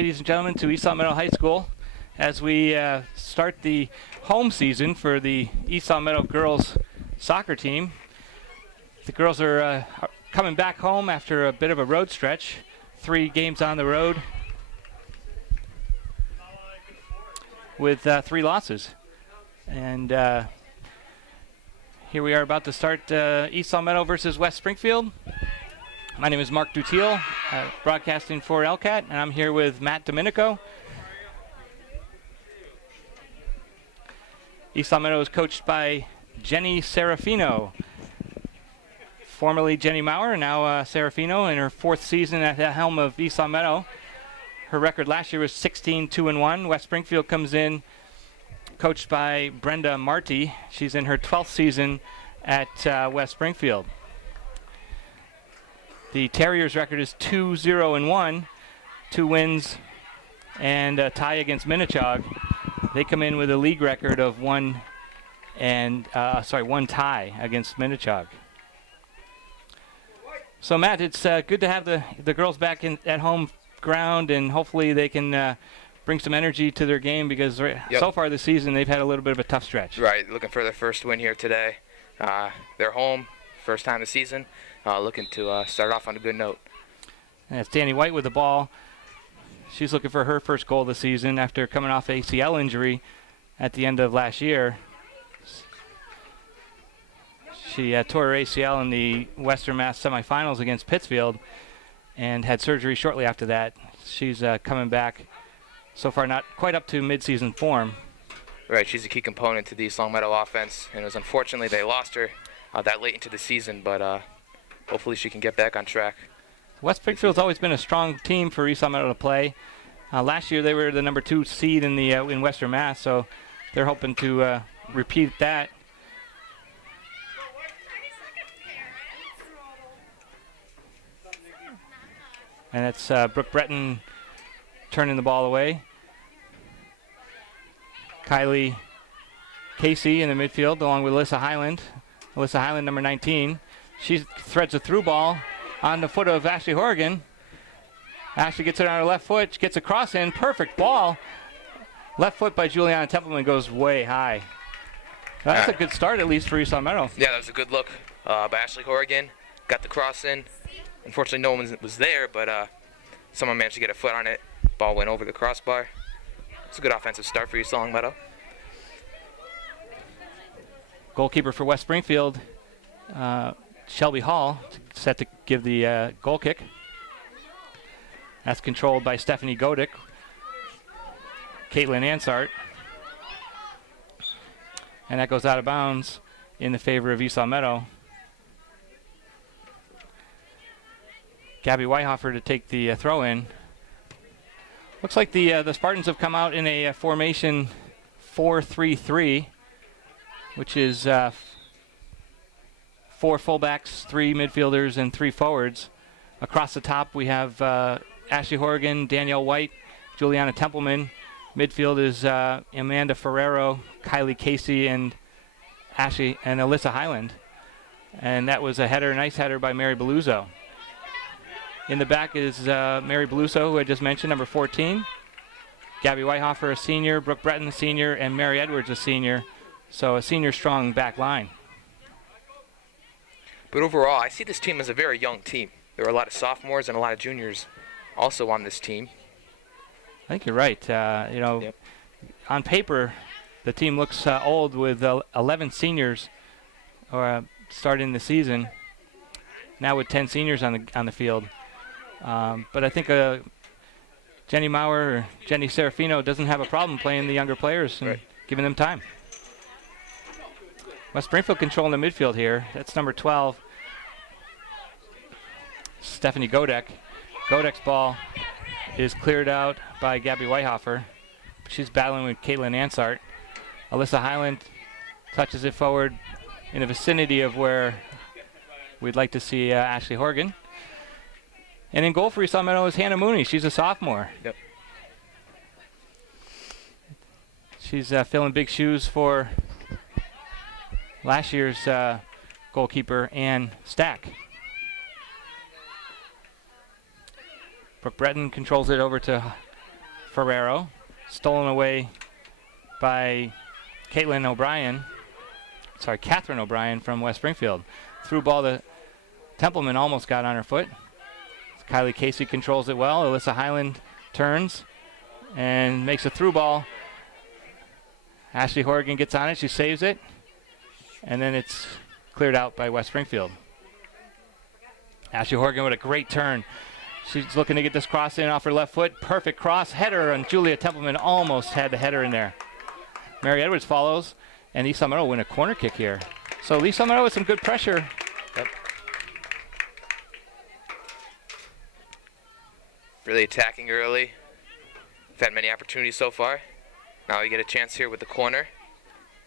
ladies and gentlemen, to East Long Meadow High School as we start the home season for the East Long Meadow girls soccer team. The girls are coming back home after a bit of a road stretch. 3 games on the road with 3 losses. And here we are about to start East Long Meadow versus West Springfield. My name is Mark Dutille, broadcasting for LCAT, and I'm here with Matt Domenico. East Long Meadow is coached by Jenny Serafino, formerly Jenny Maurer, now Serafino in her 4th season at the helm of East Long Meadow. Her record last year was 16-2-1. West Springfield comes in coached by Brenda Marty. She's in her 12th season at West Springfield. The Terriers' record is 2-0-1, 2 wins and a tie against Minnechaug. They come in with a league record of 1 tie against Minnechaug. So Matt, it's good to have the girls back at home ground, and hopefully they can bring some energy to their game because so far this season they've had a little bit of a tough stretch. Right, looking for their first win here today. They're home, first time this season. Looking to start off on a good note. And it's Danny White with the ball. She's looking for her first goal this season after coming off ACL injury at the end of last year. She tore her ACL in the Western Mass semifinals against Pittsfield and had surgery shortly after that. She's coming back, so far not quite up to midseason form. Right, she's a key component to the East Long Meadow offense, and it was unfortunately they lost her that late into the season, but hopefully she can get back on track. West Springfield's always been a strong team for East Long Meadow to play. Last year they were the number 2 seed in the in Western Mass, so they're hoping to repeat that. And it's Brooke Breton turning the ball away. Kylie Casey in the midfield along with Alyssa Highland. Alyssa Highland, number 19. She threads a through ball on the foot of Ashley Horrigan. Ashley gets it on her left foot, gets a cross in, perfect ball. Left foot by Juliana Templeman goes way high. That's a good start, at least for East Long Meadow. Yeah, that was a good look by Ashley Horrigan. Got the cross in. Unfortunately, no one was there, but someone managed to get a foot on it. Ball went over the crossbar. It's a good offensive start for East Long Meadow. Goalkeeper for West Springfield, Shelby Hall, set to give the goal kick. That's controlled by Stephanie Godick. Caitlin Ansart. And that goes out of bounds in the favor of East Long Meadow. Gabby Whitehofer to take the throw in. Looks like the Spartans have come out in a formation 4-3-3, which is 4 fullbacks, 3 midfielders, and 3 forwards. Across the top, we have Ashley Horrigan, Danielle White, Juliana Templeman. Midfield is Amanda Ferrero, Kylie Casey, and Alyssa Highland. And that was a header, nice header by Mary Beluso. In the back is Mary Beluso, who I just mentioned, number 14. Gabby Whitehofer, a senior, Brooke Breton, a senior, and Mary Edwards, a senior. So a senior strong back line. But overall, I see this team as a very young team. There are a lot of sophomores and a lot of juniors also on this team. I think you're right. Yep. On paper, the team looks old with 11 seniors starting the season. Now with 10 seniors on the field. But I think Jenny Maurer or Jenny Serafino doesn't have a problem playing the younger players and giving them time. West Springfield controlling the midfield here. That's number 12, Stephanie Godick. Godick's ball is cleared out by Gabby Whitehofer. She's battling with Caitlin Ansart. Alyssa Highland touches it forward in the vicinity of where we'd like to see Ashley Horgan. And in goal for East Long Meadow is Hannah Mooney. She's a sophomore. Yep. She's filling big shoes for last year's goalkeeper, Ann Stack. Brooke Breton controls it over to Ferrero. Stolen away by Catherine O'Brien from West Springfield. Through ball to Templeman, almost got on her foot. Kylie Casey controls it well. Alyssa Highland turns and makes a through ball. Ashley Horgan gets on it. She saves it. And then it's cleared out by West Springfield. Ashley Horgan with a great turn. She's looking to get this cross in off her left foot. Perfect cross. Header, and Julia Templeman almost had the header in there. Mary Edwards follows, and East Long Meadow win a corner kick here. So East Long Meadow with some good pressure. Yep. Really attacking early. We've had many opportunities so far. Now we get a chance here with the corner.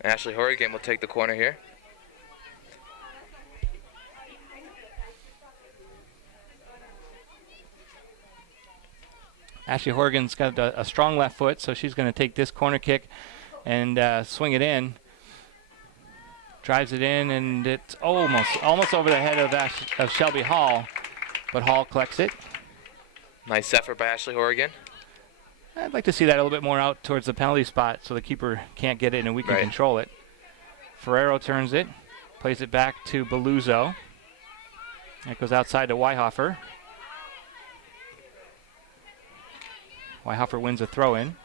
Ashley Horgan will take the corner here. Ashley Horgan's got a strong left foot, so she's going to take this corner kick and swing it in. Drives it in, and it's almost over the head of Shelby Hall, but Hall collects it. Nice effort by Ashley Horgan. I'd like to see that a little bit more out towards the penalty spot so the keeper can't get it and we can control it. Ferrero turns it, plays it back to Beluso. It goes outside to Weihofer. Weihofer wins a throw-in.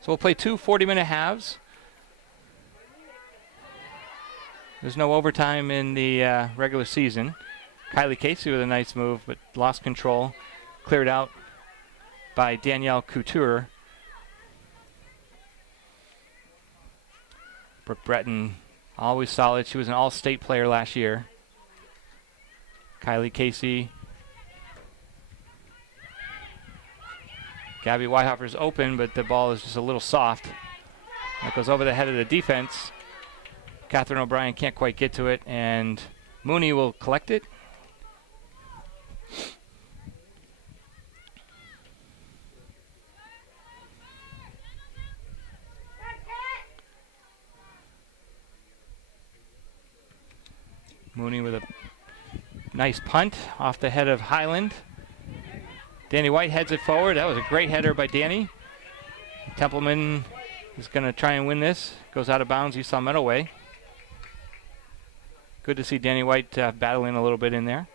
So we'll play two 40-minute halves. There's no overtime in the regular season. Kylie Casey with a nice move, but lost control. Cleared out by Danielle Couture. Brooke Breton, always solid. She was an all-state player last year. Kylie Casey. Gabby Weihofer's open, but the ball is just a little soft. That goes over the head of the defense. Catherine O'Brien can't quite get to it, and Mooney will collect it. Mooney with a nice punt off the head of Highland. Danny White heads it forward. That was a great header by Danny. Templeman is going to try and win this. Goes out of bounds. East Long Meadow way. Good to see Danny White battling a little bit in there.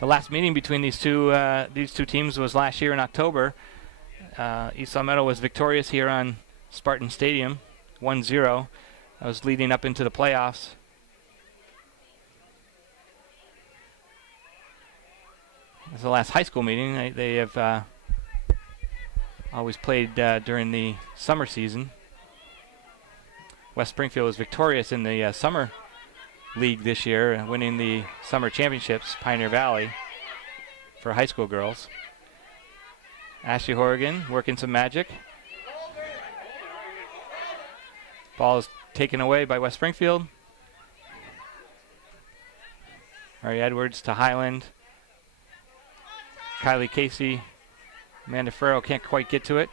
The last meeting between these two teams was last year in October. East Long Meadow was victorious here on Spartan Stadium, 1-0. That was leading up into the playoffs. This is the last high school meeting. They have always played during the summer season. West Springfield was victorious in the summer league this year, winning the summer championships, Pioneer Valley, for high school girls. Ashley Horgan working some magic. Ball is taken away by West Springfield. Mary Edwards to Highland. Kylie Casey. Amanda Ferrero can't quite get to it.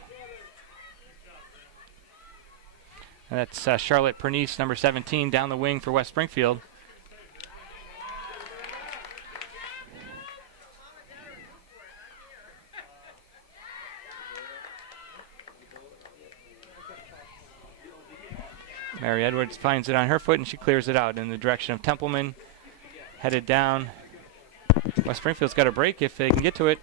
And that's Charlotte Pernice, number 17, down the wing for West Springfield. Mary Edwards finds it on her foot and she clears it out in the direction of Templeman. Headed down. West Springfield's got a break if they can get to it.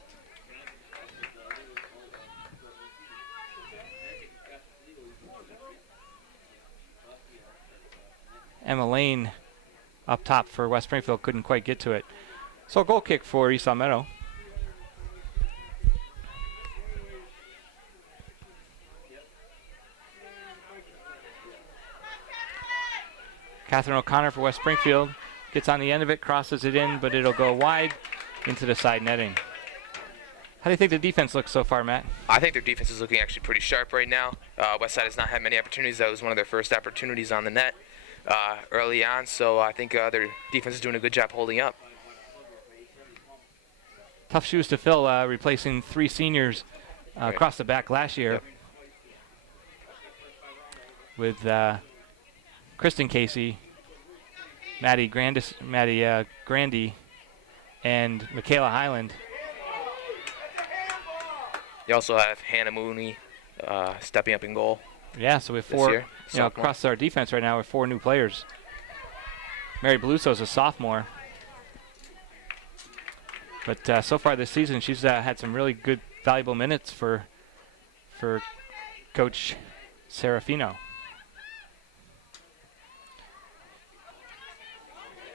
Emma Lane up top for West Springfield couldn't quite get to it. So a goal kick for East Long Meadow. Catherine O'Connor for West Springfield gets on the end of it, crosses it in, but it'll go wide into the side netting. How do you think the defense looks so far, Matt? I think their defense is looking actually pretty sharp right now. Westside has not had many opportunities. That was one of their first opportunities on the net early on, so I think their defense is doing a good job holding up. Tough shoes to fill, replacing three seniors across the back last year. Yep. With Kristen Casey Grandy and Michaela Highland. You also have Hannah Mooney stepping up in goal. Yeah, so we have four, year, across our defense right now with 4 new players. Mary Beluso is a sophomore. But so far this season, she's had some really good, valuable minutes for Coach Serafino.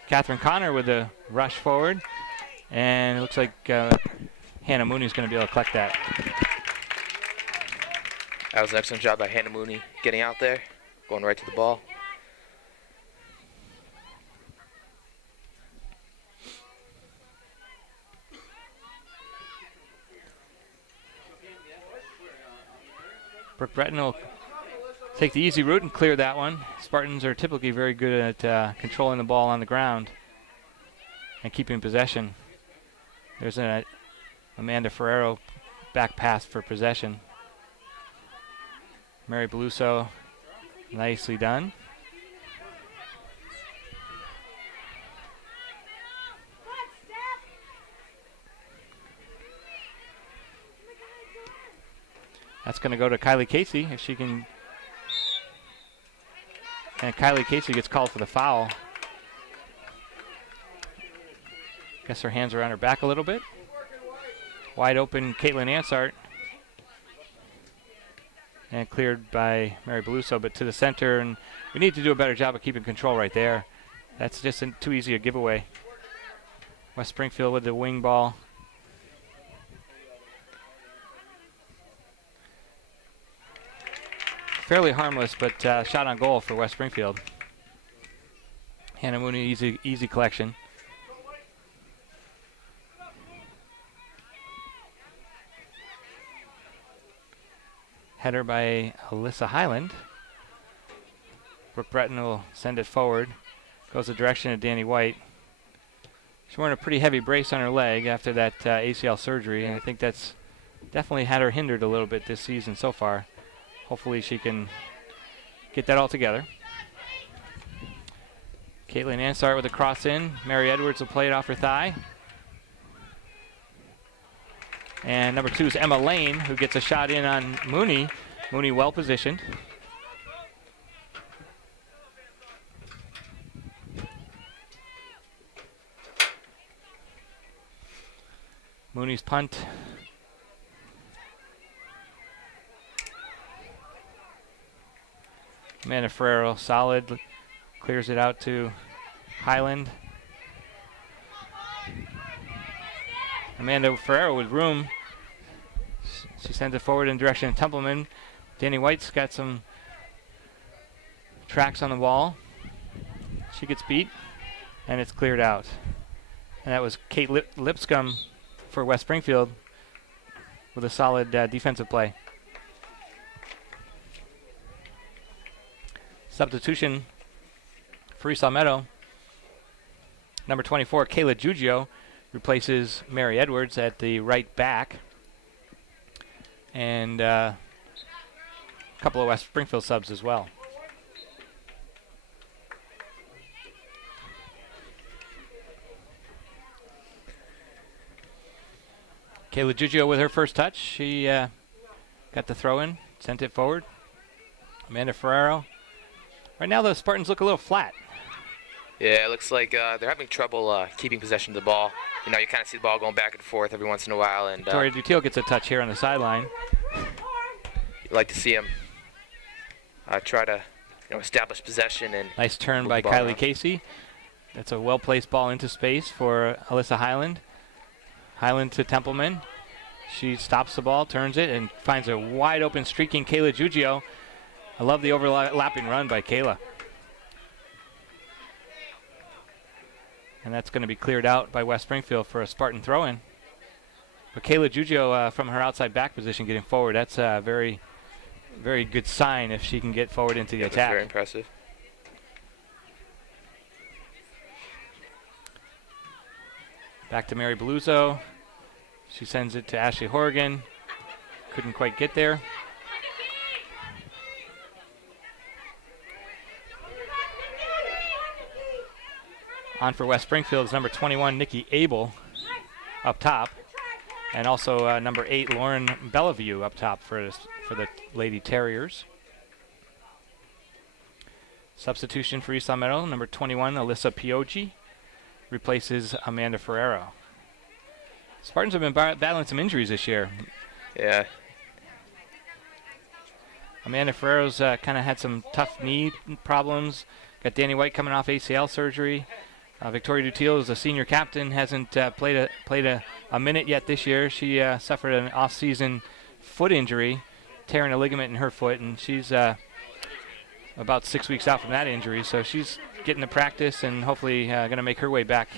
Catherine Connor with a rush forward. And it looks like Hannah Mooney is going to be able to collect that. That was an excellent job by Hannah Mooney getting out there, going right to the ball. Brooke Breton will take the easy route and clear that one. Spartans are typically very good at controlling the ball on the ground and keeping possession. There's Amanda Ferrero back pass for possession. Mary Beluso, nicely done. That's going to go to Kylie Casey if she can. And Kylie Casey gets called for the foul. Guess her hands are on her back a little bit. Wide open, Caitlin Ansart. And cleared by Mary Beluso, but to the center. And we need to do a better job of keeping control right there. That's just too easy a giveaway. West Springfield with the wing ball. Fairly harmless, but shot on goal for West Springfield. Hannah Mooney, easy collection. Header by Alyssa Highland. Brooke Breton will send it forward. Goes the direction of Danny White. She's wearing a pretty heavy brace on her leg after that ACL surgery, and I think that's definitely had her hindered a little bit this season so far. Hopefully she can get that all together. Caitlin Ansart with a cross in. Mary Edwards will play it off her thigh. And number 2 is Emma Lane, who gets a shot in on Mooney. Mooney well positioned. Mooney's punt. Amanda Ferrero, solid. Clears it out to Highland. Amanda Ferrero with room. She sends it forward in direction of Templeman. Danny White's got some tracks on the ball. She gets beat, and it's cleared out. And that was Kate Lipscomb for West Springfield with a solid defensive play. Substitution for East Meadow. Number 24, Kayla Giugio, replaces Mary Edwards at the right back. And a couple of West Springfield subs as well. Kayla Giugio with her first touch. She got the throw in, sent it forward. Amanda Ferrero. Right now the Spartans look a little flat. Yeah, it looks like they're having trouble keeping possession of the ball. You know, you kind of see the ball going back and forth every once in a while. And Victoria Dutille gets a touch here on the sideline. You'd like to see him try to establish possession. And nice turn by Kylie Casey. That's a well-placed ball into space for Alyssa Highland. Highland to Templeman. She stops the ball, turns it, and finds a wide-open streaking Kayla Giugio. I love the overlapping run by Kayla. And that's going to be cleared out by West Springfield for a Spartan throw-in. But Kayla Giugio from her outside back position getting forward, that's a very, very good sign if she can get forward into the attack. That's very impressive. Back to Mary Beluso. She sends it to Ashley Horrigan. Couldn't quite get there. On for West Springfield is number 21, Nikki Abel, up top. And also number 8, Lauren Bellevue, up top for the Lady Terriers. Substitution for East Long Meadow, number 21, Alyssa Pioggi, replaces Amanda Ferrero. Spartans have been battling some injuries this year. Yeah. Amanda Ferrero's kind of had some tough knee problems. Got Danny White coming off ACL surgery. Victoria Dutiel is a senior captain, hasn't played a minute yet this year. She suffered an off-season foot injury, tearing a ligament in her foot, and she's about 6 weeks out from that injury. So she's getting to practice and hopefully going to make her way back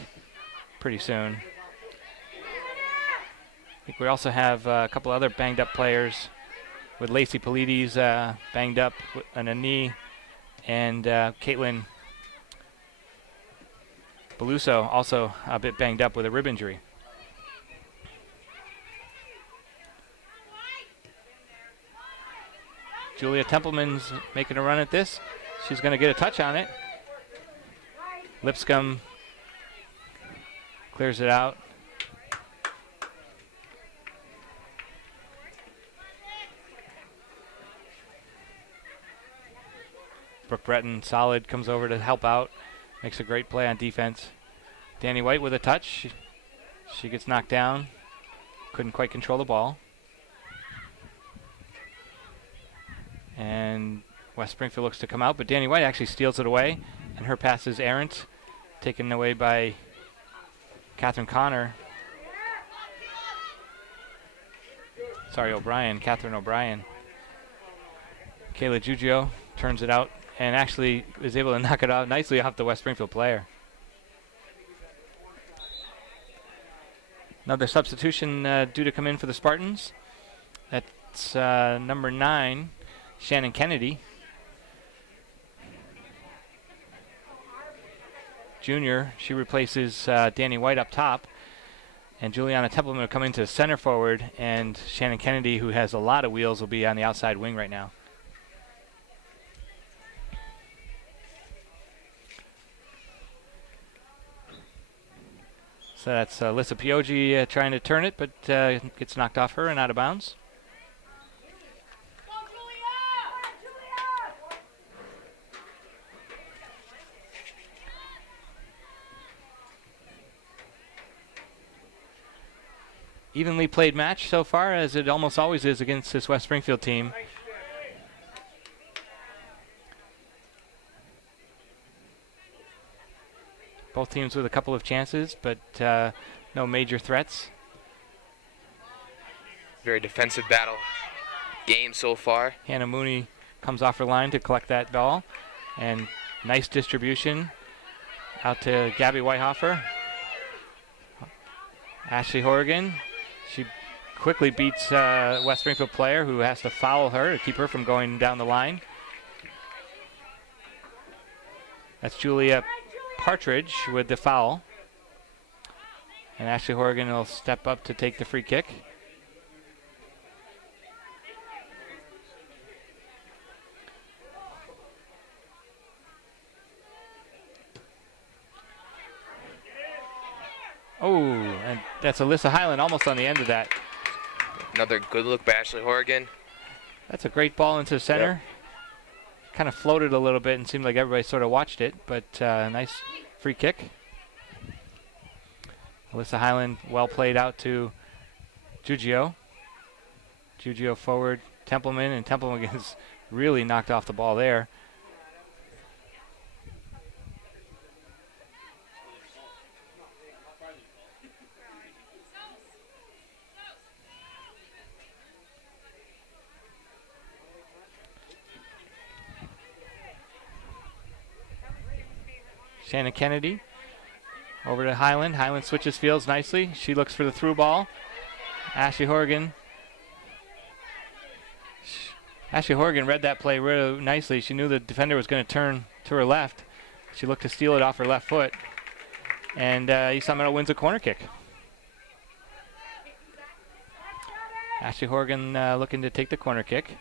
pretty soon. I think we also have a couple other banged-up players, with Lacey Polides banged up on a knee, and Caitlin Beluso also a bit banged up with a rib injury. Julia Templeman's making a run at this. She's going to get a touch on it. Lipscomb clears it out. Brooke Breton, solid, comes over to help out. Makes a great play on defense. Danny White with a touch. She gets knocked down. Couldn't quite control the ball. And West Springfield looks to come out, but Danny White actually steals it away. And her pass is errant, taken away by Catherine Connor. Sorry, O'Brien, Catherine O'Brien. Kayla Giugio turns it out and actually is able to knock it out nicely off the West Springfield player. Another substitution due to come in for the Spartans. That's number 9, Shannon Kennedy. Junior, she replaces Danny White up top. And Juliana Templeman will come into center forward, and Shannon Kennedy, who has a lot of wheels, will be on the outside wing right now. So that's Alyssa Pioggi trying to turn it, but gets knocked off her and out of bounds. Evenly played match so far, as it almost always is against this West Springfield team. Both teams with a couple of chances, but no major threats. Very defensive battle game so far. Hannah Mooney comes off her line to collect that ball. And nice distribution out to Gabby Whitehofer. Ashley Horrigan. She quickly beats West Springfield player who has to foul her to keep her from going down the line. That's Julia Partridge with the foul. And Ashley Horrigan will step up to take the free kick. Oh, and that's Alyssa Highland almost on the end of that. Another good look by Ashley Horrigan. That's a great ball into the center. Yep. Kind of floated a little bit and seemed like everybody sort of watched it, but nice free kick. Alyssa Highland well played out to Giugio. Giugio forward, Templeman, and Templeman gets really knocked off the ball there. Shannon Kennedy over to Highland. Highland switches fields nicely. She looks for the through ball. Ashley Horrigan. Ashley Horrigan read that play really nicely. She knew the defender was going to turn to her left. She looked to steal it off her left foot. And East Long Meadow wins a corner kick. Ashley Horrigan looking to take the corner kick.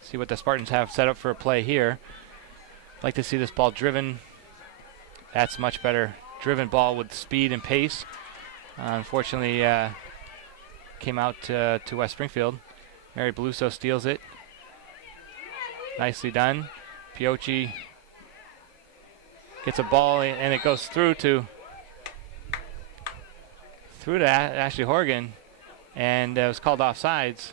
See what the Spartans have set up for a play here. Like to see this ball driven That's much better driven ball with speed and pace. Unfortunately, came out to West Springfield. Mary Beluso steals it. Nicely done. Piochi gets a ball and it goes through to Ashley Horgan, and it was called offsides.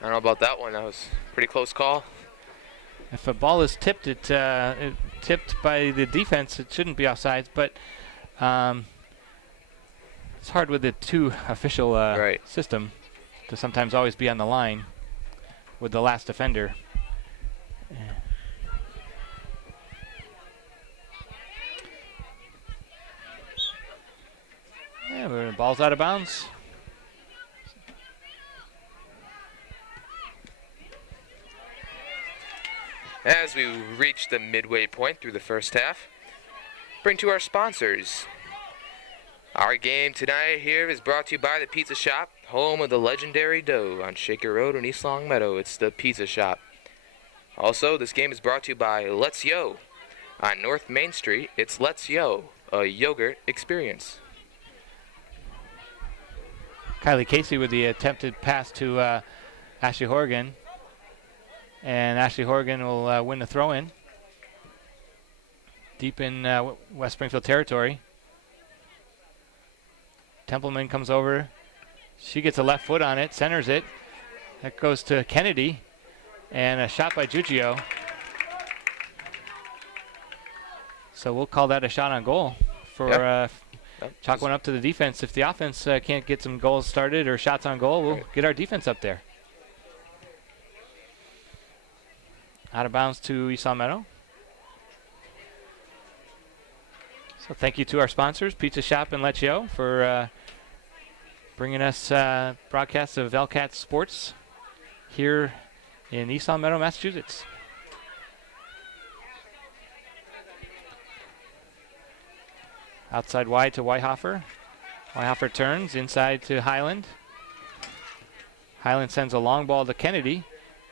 I don't know about that one. That was a pretty close call. If a ball is tipped, it tipped by the defense, it shouldn't be offsides. But it's hard with the two official system to sometimes always be on the line with the last defender. Yeah, the ball's out of bounds. As we reach the midway point through the first half, bring to our sponsors. Our game tonight here is brought to you by the Pizza Shop, home of the legendary dough on Shaker Road in East Longmeadow. It's the Pizza Shop. Also, this game is brought to you by Let's Yo. On North Main Street, it's Let's Yo, a yogurt experience. Kylie Casey with the attempted pass to Ashley Horgan. And Ashley Horgan will win the throw-in. Deep in West Springfield territory. Templeman comes over. She gets a left foot on it, centers it. That goes to Kennedy. And a shot by Giugio. So we'll call that a shot on goal for chalk one up to the defense. If the offense can't get some goals started or shots on goal, we'll get our defense up there. Out of bounds to East Longmeadow. So thank you to our sponsors, Pizza Shop and Let's Yo, for bringing us broadcasts of LCAT sports here in East Longmeadow, Massachusetts. Outside wide to Weihoffer. Weihoffer turns inside to Highland. Highland sends a long ball to Kennedy.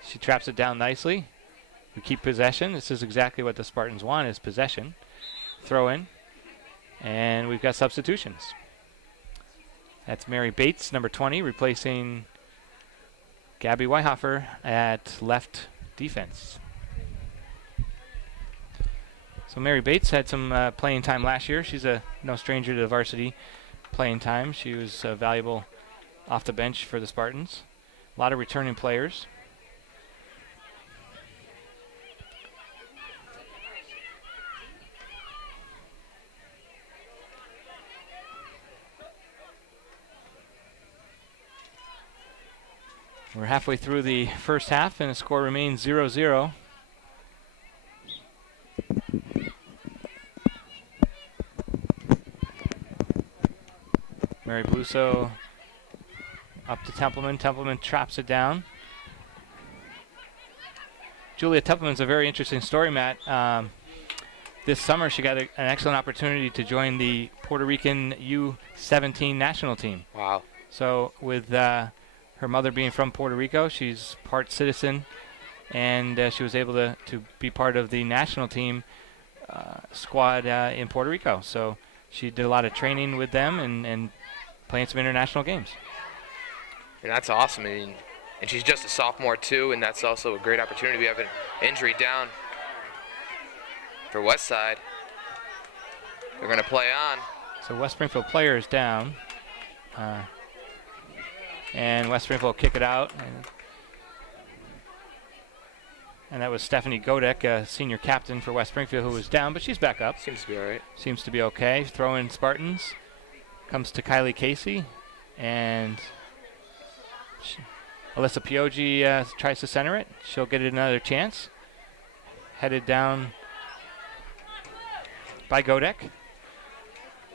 She traps it down nicely. We keep possession. This is exactly what the Spartans want, is possession. Throw in. And we've got substitutions. That's Mary Bates, number 20, replacing Gabby Weihoffer at left defense. So Mary Bates had some playing time last year. She's no stranger to the varsity playing time. She was valuable off the bench for the Spartans. A lot of returning players. We're halfway through the first half, and the score remains 0-0. Mary Beluso up to Templeman. Templeman traps it down. Julia Templeman's a very interesting story, Matt. This summer, she got an excellent opportunity to join the Puerto Rican U17 national team. Wow. So with her mother being from Puerto Rico, she's part citizen, and she was able to be part of the national team squad in Puerto Rico. So she did a lot of training with them and playing some international games. And that's awesome. I mean, and she's just a sophomore too, and that's also a great opportunity. We have an injury down for Westside. They're going to play on. So West Springfield player is down. And West Springfield will kick it out. And that was Stephanie Godek, a senior captain for West Springfield, who was down, but she's back up. Seems to be all right. Seems to be okay. Throw in Spartans. Comes to Kylie Casey. And Alyssa Pioji tries to center it. She'll get it another chance. Headed down by Godek.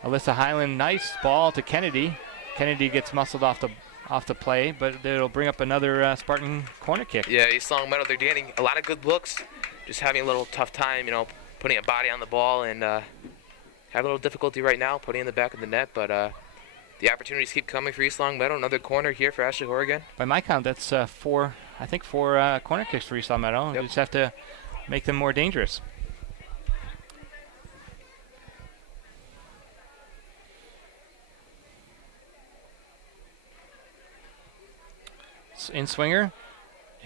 Alyssa Highland, nice ball to Kennedy. Kennedy gets muscled off the play, but it'll bring up another Spartan corner kick. Yeah, East Longmeadow, they're getting a lot of good looks, just having a little tough time, putting a body on the ball, and have a little difficulty right now putting it in the back of the net, but the opportunities keep coming for East Longmeadow. Another corner here for Ashley Horgan. By my count, that's four corner kicks for East Longmeadow. Yep. We just have to make them more dangerous. in swinger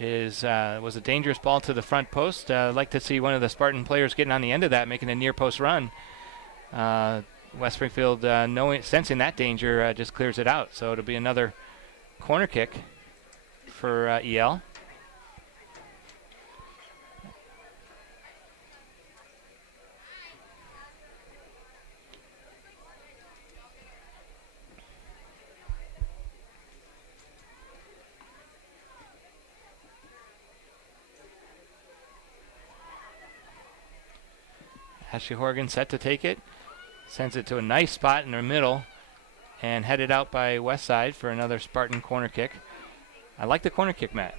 was a dangerous ball to the front post. I'd like to see one of the Spartan players getting on the end of that, making a near post run. West Springfield, sensing that danger, just clears it out. So it'll be another corner kick for EL. Ashley Horgan set to take it. Sends it to a nice spot in the middle and headed out by West Side for another Spartan corner kick. I like the corner kick, Matt.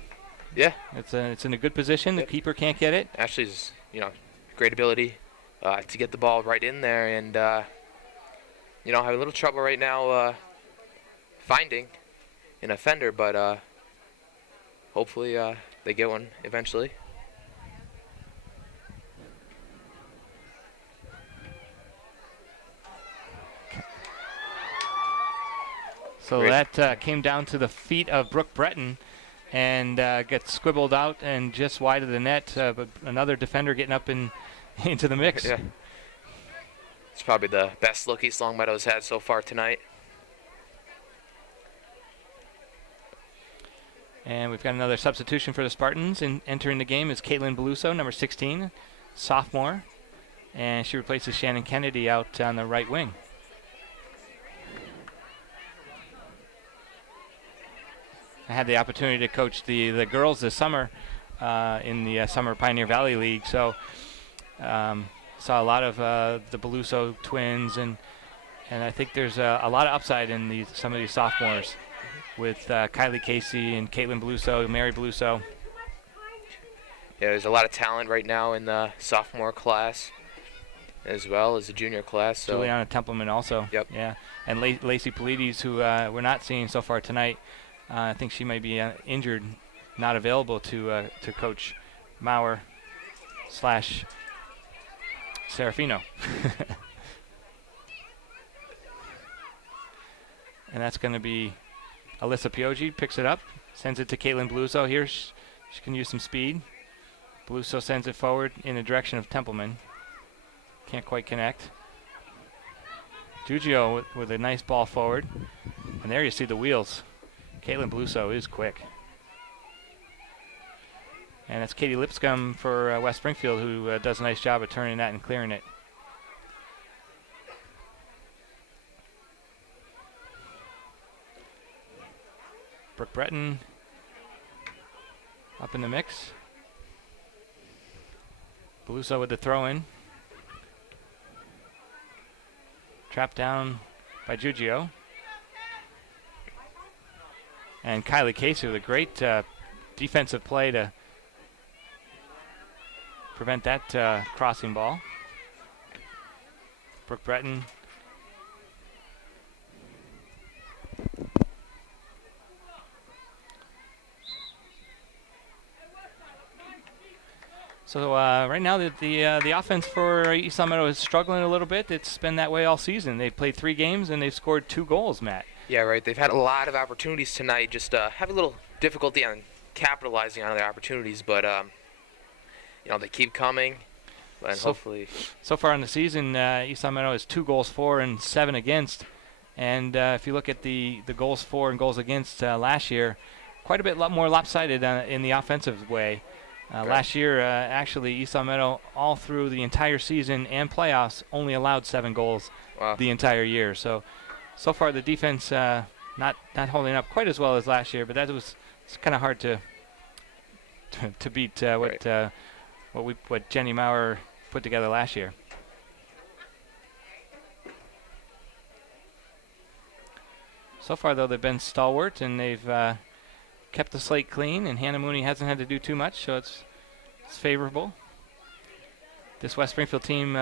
Yeah. It's in a good position. The keeper can't get it. Ashley's, great ability to get the ball right in there and, having a little trouble right now finding an offender, but hopefully they get one eventually. So that came down to the feet of Brooke Breton and gets squibbled out and just wide of the net. But another defender getting up into the mix. Yeah. It's probably the best look East Longmeadow's had so far tonight. And we've got another substitution for the Spartans. And entering the game is Caitlin Beluso, number 16, sophomore. And she replaces Shannon Kennedy out on the right wing. I had the opportunity to coach the girls this summer in the Summer Pioneer Valley League, so saw a lot of the Beluso twins, and I think there's a lot of upside in some of these sophomores with Kylie Casey and Caitlin Beluso, Mary Beluso. Yeah, there's a lot of talent right now in the sophomore class as well as the junior class. So. Juliana Templeman also. Yep. Yeah, and Lacey Polides, who we're not seeing so far tonight. I think she might be injured, not available to coach Maurer / Serafino. And that's going to be Alyssa Pioggi, picks it up, sends it to Caitlin Beluso here. She can use some speed. Beluso sends it forward in the direction of Templeman. Can't quite connect. Giugio with a nice ball forward. And there you see the wheels. Caitlin Beluso is quick. And that's Katie Lipscomb for West Springfield, who does a nice job of turning that and clearing it. Brooke Breton up in the mix. Beluso with the throw in. Trapped down by Giugio. And Kylie Casey with a great defensive play to prevent that crossing ball. Brooke Breton. So right now the offense for East Longmeadow is struggling a little bit. It's been that way all season. They've played 3 games and they've scored 2 goals, Matt. Yeah, right. They've had a lot of opportunities tonight. Just have a little difficulty on capitalizing on their opportunities, but they keep coming, and hopefully. So far in the season, East Longmeadow has 2 goals for and 7 against. And if you look at the goals for and goals against last year, quite a bit more lopsided in the offensive way. Okay. Last year, actually, East Longmeadow, all through the entire season and playoffs, only allowed 7 goals the entire year. So far the defense not holding up quite as well as last year, but it's kind of hard to beat what Jenny Maurer put together last year. So far though they've been stalwart and they've kept the slate clean, and Hannah Mooney hasn't had to do too much, so it's favorable. This West Springfield team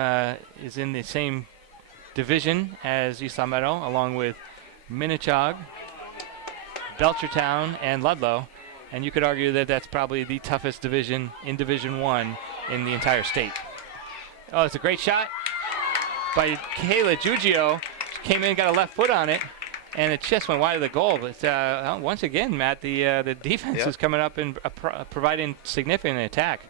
is in the same division as East Longmeadow, along with Minnechaug, Belchertown, and Ludlow. And you could argue that that's probably the toughest division in Division 1 in the entire state. Oh, it's a great shot by Kayla Giugio. She came in, got a left foot on it, and it just went wide of the goal. But once again, Matt, the defense is coming up and providing significant attack.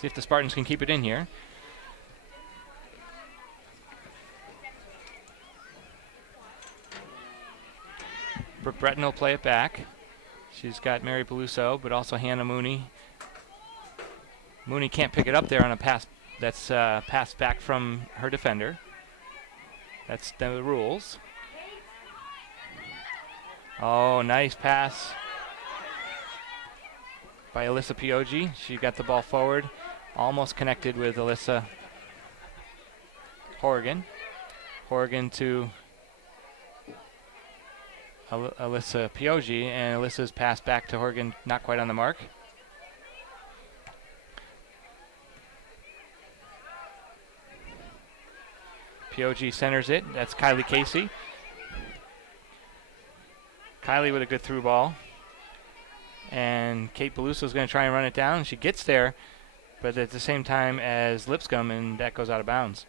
See if the Spartans can keep it in here. Brooke Breton will play it back. She's got Mary Peluso, but also Hannah Mooney. Mooney can't pick it up there on a pass that's passed back from her defender. That's the rules. Oh, nice pass by Alyssa Pioji. She got the ball forward. Almost connected with Alyssa Horgan. Horgan to Alyssa Pioji, and Alyssa's pass back to Horgan, not quite on the mark. Pioji centers it. That's Kylie Casey. Kylie with a good through ball. And Kate Beluso is going to try and run it down. She gets there, but at the same time as Lipscomb, and that goes out of bounds.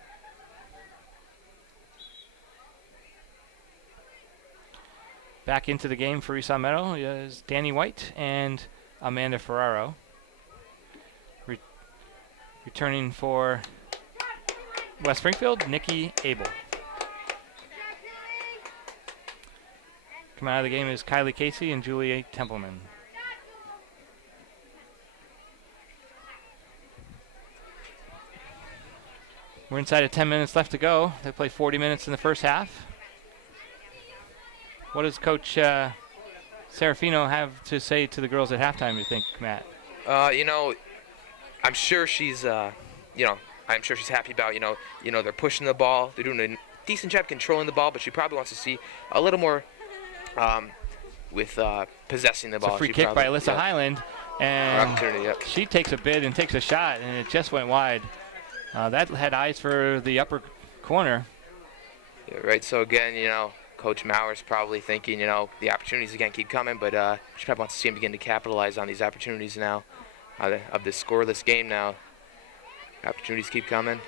Back into the game for East Meadow is Danny White and Amanda Ferraro. Returning for West Springfield, Nikki Abel. Coming out of the game is Kylie Casey and Julia Templeman. We're inside of 10 minutes left to go. They play 40 minutes in the first half. What does Coach Serafino have to say to the girls at halftime, you think, Matt? I'm sure she's, I'm sure she's happy about, they're pushing the ball. They're doing a decent job controlling the ball, but she probably wants to see a little more with possessing the ball. It's a free kick by Alyssa Highland, and she takes a bid and takes a shot, and it just went wide. That had eyes for the upper corner. Yeah, right, so again, Coach Mauer's probably thinking, the opportunities again keep coming, but she probably wants to see him begin to capitalize on these opportunities now of this scoreless game now. Opportunities keep coming.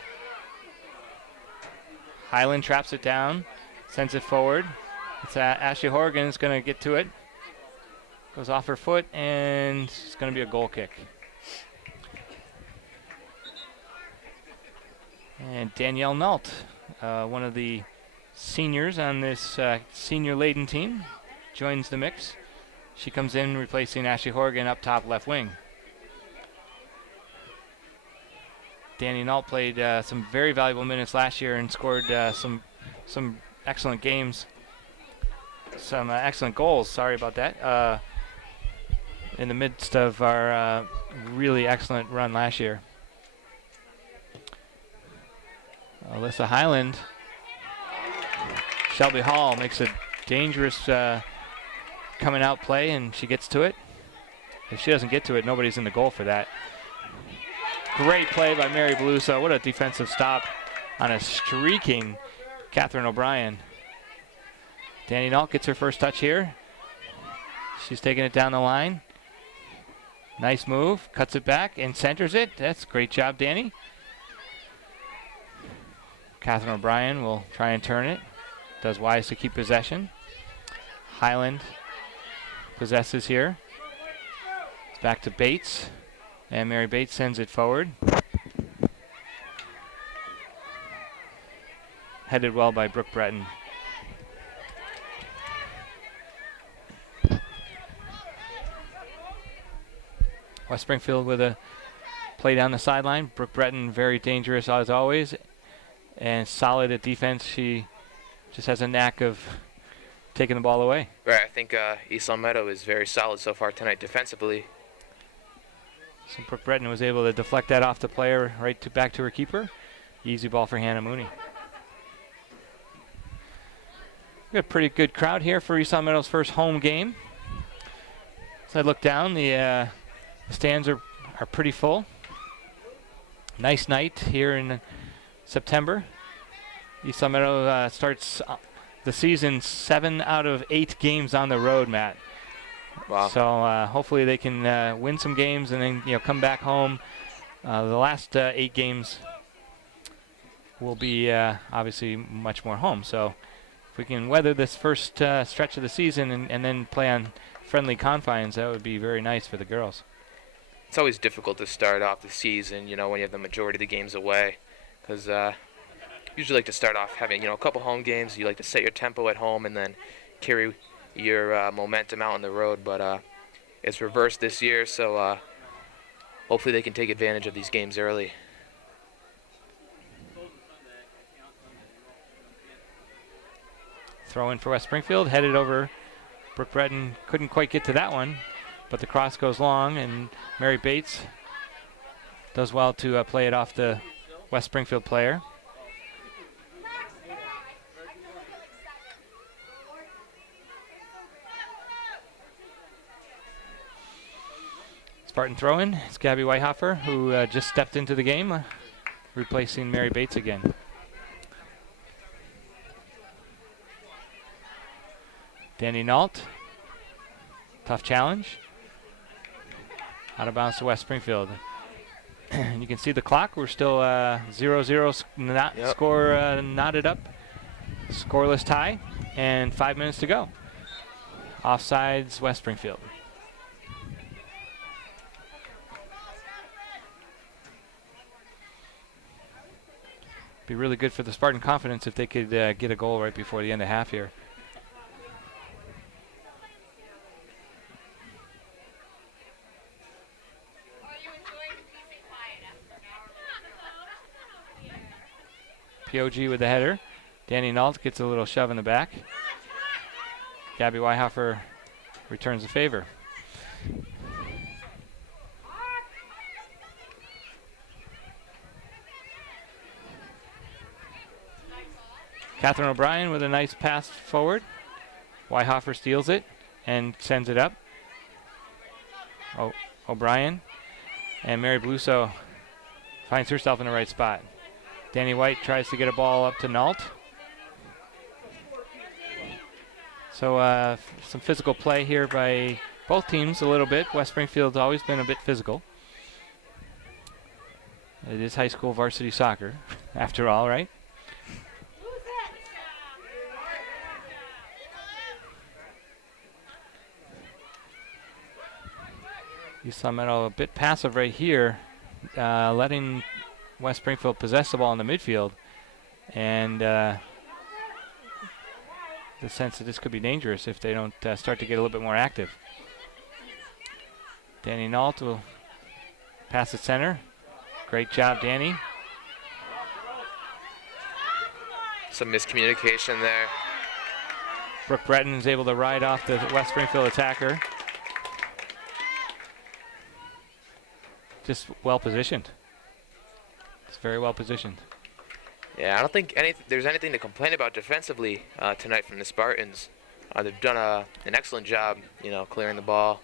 Highland traps it down, sends it forward. It's Ashley Horgan is going to get to it. Goes off her foot, and it's going to be a goal kick. And Danielle Nault, one of the seniors on this senior-laden team, joins the mix. She comes in replacing Ashley Horgan up top left wing. Danny Nault played some very valuable minutes last year and scored some excellent games, some excellent goals. Sorry about that. In the midst of our really excellent run last year. Alyssa Highland. Shelby Hall makes a dangerous coming out play, and she gets to it. If she doesn't get to it, nobody's in the goal for that. Great play by Mary Beluso. What a defensive stop on a streaking Catherine O'Brien. Danny Nault gets her first touch here. She's taking it down the line. Nice move. Cuts it back and centers it. That's a great job, Danny. Catherine O'Brien will try and turn it. Does wise to keep possession. Highland possesses here. It's back to Bates. And Mary Bates sends it forward. Headed well by Brooke Breton. West Springfield with a play down the sideline. Brooke Breton very dangerous as always. And solid at defense. She just has a knack of taking the ball away. Right, I think East Meadow is very solid so far tonight defensively. So Brooke Breton was able to deflect that off the player back to her keeper. Easy ball for Hannah Mooney. We got a pretty good crowd here for East Meadow's first home game. As I look down, the stands are pretty full. Nice night here in September. East Meadow starts the season 7 out of 8 games on the road, Matt. Wow. So hopefully they can win some games and then come back home. The last 8 games will be obviously much more home. So if we can weather this first stretch of the season and then play on friendly confines, that would be very nice for the girls. It's always difficult to start off the season, when you have the majority of the games away, because usually like to start off having, a couple home games. You like to set your tempo at home and then carry your momentum out on the road. But it's reversed this year, so hopefully they can take advantage of these games early. Throw in for West Springfield, headed over. Brooke Breton couldn't quite get to that one, but the cross goes long, and Mary Bates does well to play it off the West Springfield player. Spartan throw-in. It's Gabby Whitehofer, who just stepped into the game, replacing Mary Bates again. Danny Nault. Tough challenge. Out of bounds to West Springfield. You can see the clock. We're still 0-0 score knotted up. Scoreless tie. And 5 minutes to go. Offsides, West Springfield. Be really good for the Spartan confidence if they could get a goal right before the end of half here. POG with the header. Danny Nault gets a little shove in the back. Gabby Whitehofer returns the favor. Catherine O'Brien with a nice pass forward. Whitehofer steals it and sends it up. O'Brien. And Mary Bluso finds herself in the right spot. Danny White tries to get a ball up to Nault. So some physical play here by both teams a little bit. West Springfield's always been a bit physical. It is high school varsity soccer, after all, right? East Long Meadow a bit passive right here, letting West Springfield possess the ball in the midfield, and the sense that this could be dangerous if they don't start to get a little bit more active. Danny Nault will pass it center. Great job, Danny. Some miscommunication there. Brooke Breton is able to ride off the West Springfield attacker. Just well positioned. It's very well positioned. Yeah, I don't think there's anything to complain about defensively tonight from the Spartans. They've done an excellent job, clearing the ball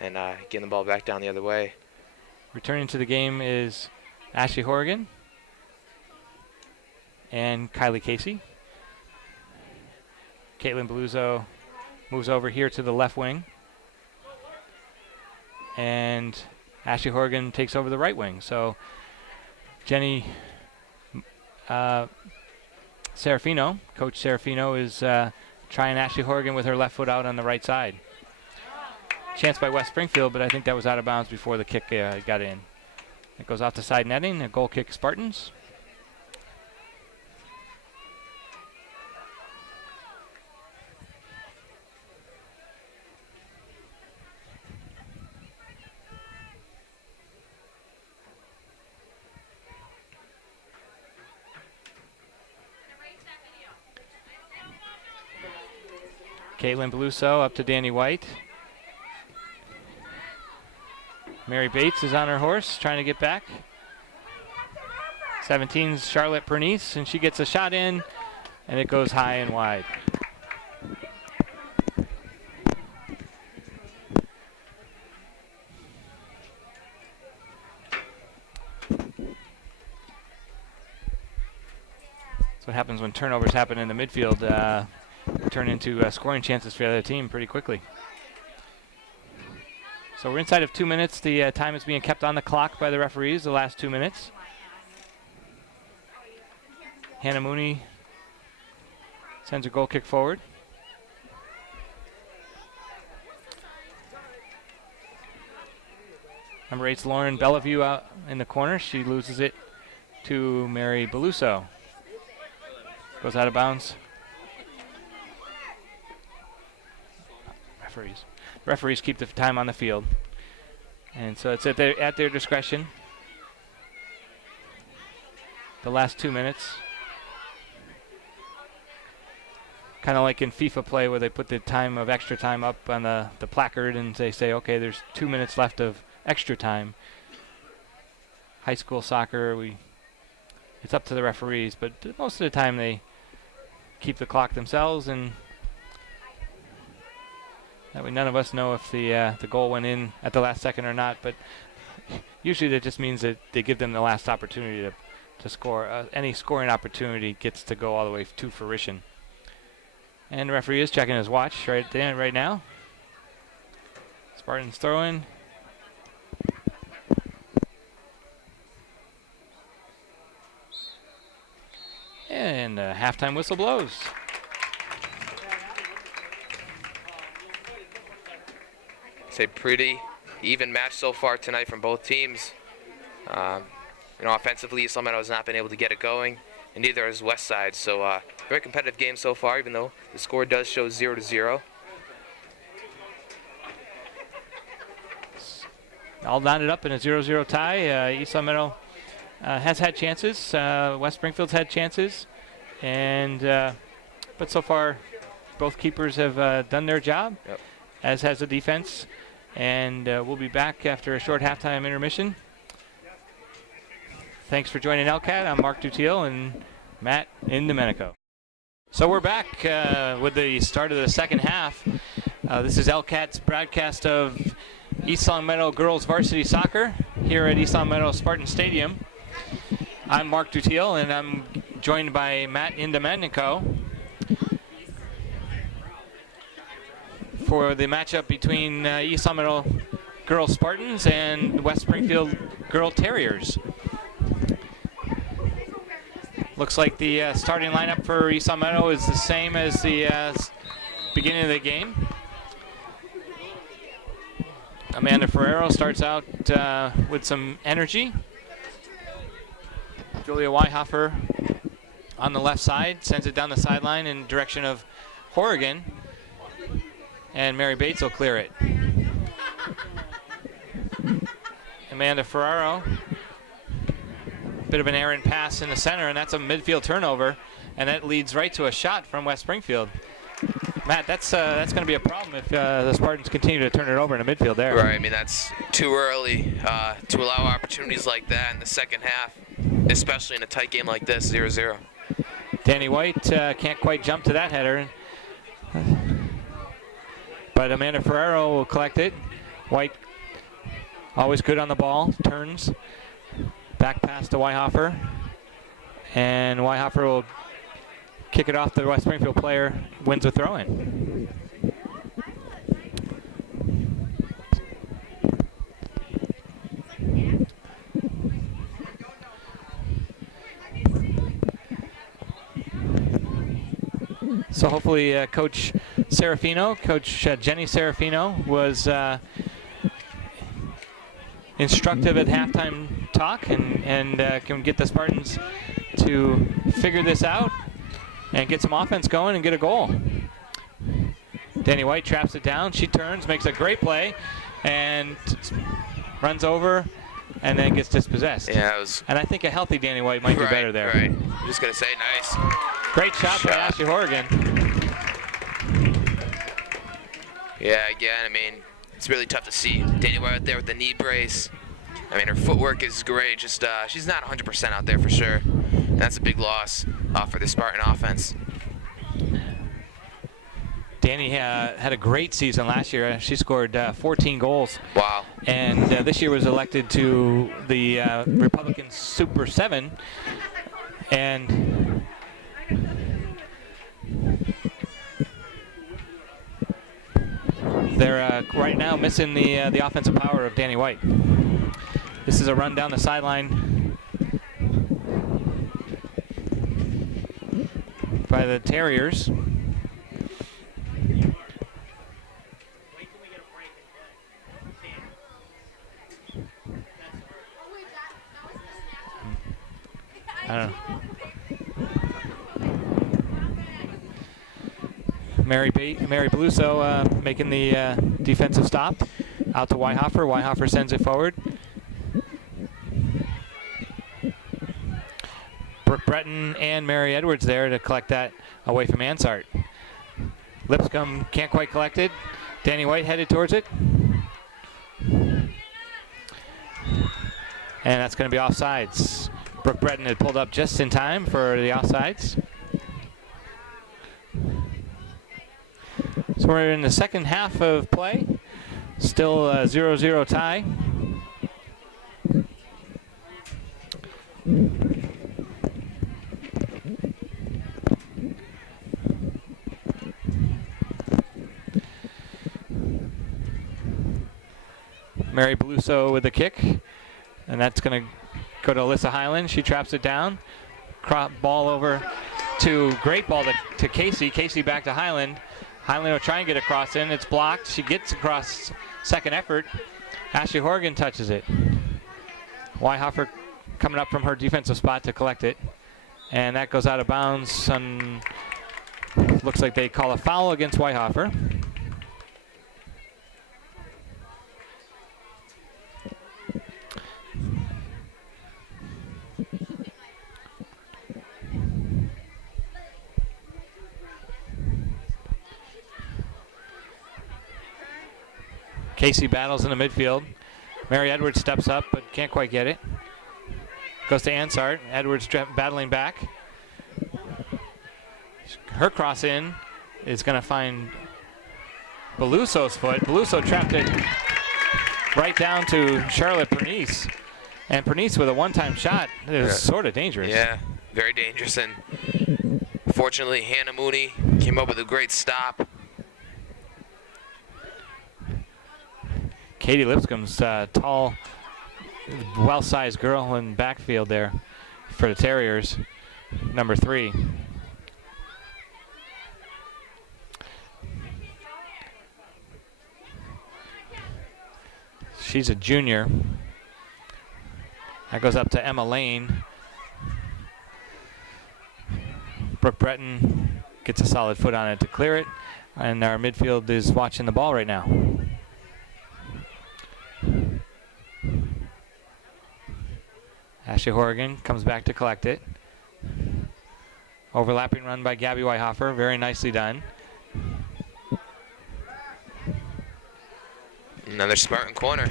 and getting the ball back down the other way. Returning to the game is Ashley Horrigan and Kylie Casey. Caitlin Beluso moves over here to the left wing. And Ashley Horrigan takes over the right wing. So Jenny Serafino, Coach Serafino, is trying Ashley Horrigan with her left foot out on the right side. Chance by West Springfield, but I think that was out of bounds before the kick got in. It goes off the side netting, a goal kick Spartans. Caitlin Beluso up to Danny White. Mary Bates is on her horse, trying to get back. 17's Charlotte Pernice, and she gets a shot in, and it goes high and wide. That's what happens when turnovers happen in the midfield. Turn into scoring chances for the other team pretty quickly. So we're inside of 2 minutes. The time is being kept on the clock by the referees, the last 2 minutes. Hannah Mooney sends her goal kick forward. Number 8's Lauren Bellevue out in the corner. She loses it to Mary Beluso. Goes out of bounds. Referees keep the time on the field. And so it's at their discretion. The last 2 minutes. Kind of like in FIFA play where they put the time of extra time up on the placard and they say, okay, there's 2 minutes left of extra time. High school soccer, it's up to the referees, but most of the time they keep the clock themselves, and that way none of us know if the goal went in at the last second or not, but usually that just means that they give them the last opportunity to score. Any scoring opportunity gets to go all the way to fruition. And the referee is checking his watch right now. Spartans throw in. And a halftime whistle blows. It's a pretty even match so far tonight from both teams. Offensively, East Long Meadow has not been able to get it going, and neither has West Side. So very competitive game so far, even though the score does show 0-0. All knotted up in a 0-0 tie. East Long Meadow has had chances. West Springfield's had chances, and but so far both keepers have done their job, yep, as has the defense. And we'll be back after a short halftime intermission. Thanks for joining LCAT. I'm Mark Dutiel and Matt Indomenico. So we're back with the start of the second half. This is LCAT's broadcast of East Long Meadow girls varsity soccer here at East Long Meadow Spartan Stadium. I'm Mark Dutiel and I'm joined by Matt Indomenico for the matchup between East Long Meadow girls Spartans and West Springfield girl Terriers. Looks like the starting lineup for East Long Meadow is the same as the beginning of the game. Amanda Ferrero starts out with some energy. Julia Weihoffer on the left side sends it down the sideline in direction of Horrigan, and Mary Bates will clear it. Amanda Ferraro, bit of an errant pass in the center, and that's a midfield turnover, and that leads right to a shot from West Springfield. Matt, that's going to be a problem if the Spartans continue to turn it over in the midfield there. Right, I mean, that's too early to allow opportunities like that in the second half, especially in a tight game like this, 0-0. Danny White can't quite jump to that header, but Amanda Ferrero will collect it. White always good on the ball, turns. Back pass to Weihoffer, and Weihoffer will kick it off the West Springfield player, wins a throw-in. So hopefully Coach Serafino, Coach Jenny Serafino was instructive at halftime talk and can get the Spartans to figure this out and get some offense going and get a goal. Danny White traps it down. She turns, makes a great play, and runs over, and then gets dispossessed. Yeah, it was. And I think a healthy Danny White might do better there. Right. I'm just gonna say, nice. Great shot by Ashley Horrigan. Yeah, again, I mean, it's really tough to see Danny White out there with the knee brace. I mean, her footwork is great. Just she's not 100% out there for sure. And that's a big loss for the Spartan offense. Danny had a great season last year. She scored 14 goals. Wow. And this year was elected to the Republican Super 7. And They're right now missing the offensive power of Danny White. This is a run down the sideline by the Terriers. I don't know. Mary Beluso making the defensive stop. Out to Wyhofer. Wyhofer sends it forward. Brooke Breton and Mary Edwards there to collect that away from Ansart. Lipscomb can't quite collect it. Danny White headed towards it. And that's going to be offsides. Brooke Breton had pulled up just in time for the offsides. So we're in the second half of play. Still a 0-0 tie. Mary Beluso with the kick. And that's going to go to Alyssa Highland. She traps it down. Ball over to great ball to Casey. Casey back to Highland. Highland will try and get across in. It's blocked. She gets across second effort. Ashley Horgan touches it. Wyhofer coming up from her defensive spot to collect it. And that goes out of bounds. Looks like they call a foul against Wyhofer. Casey battles in the midfield. Mary Edwards steps up but can't quite get it. Goes to Ansart. Edwards battling back. Her cross in is going to find Beluso's foot. Beluso trapped it right down to Charlotte Pernice. And Pernice with a one-time shot is sort of dangerous. Yeah, very dangerous. And fortunately, Hannah Mooney came up with a great stop. Katie Lipscomb's tall, well-sized girl in backfield there for the Terriers, number 3. She's a junior. That goes up to Emma Lane. Brooke Breton gets a solid foot on it to clear it, and our midfield is watching the ball right now. Ashley Horgan comes back to collect it. Overlapping run by Gabby Wyhofer, very nicely done. Another Spartan corner.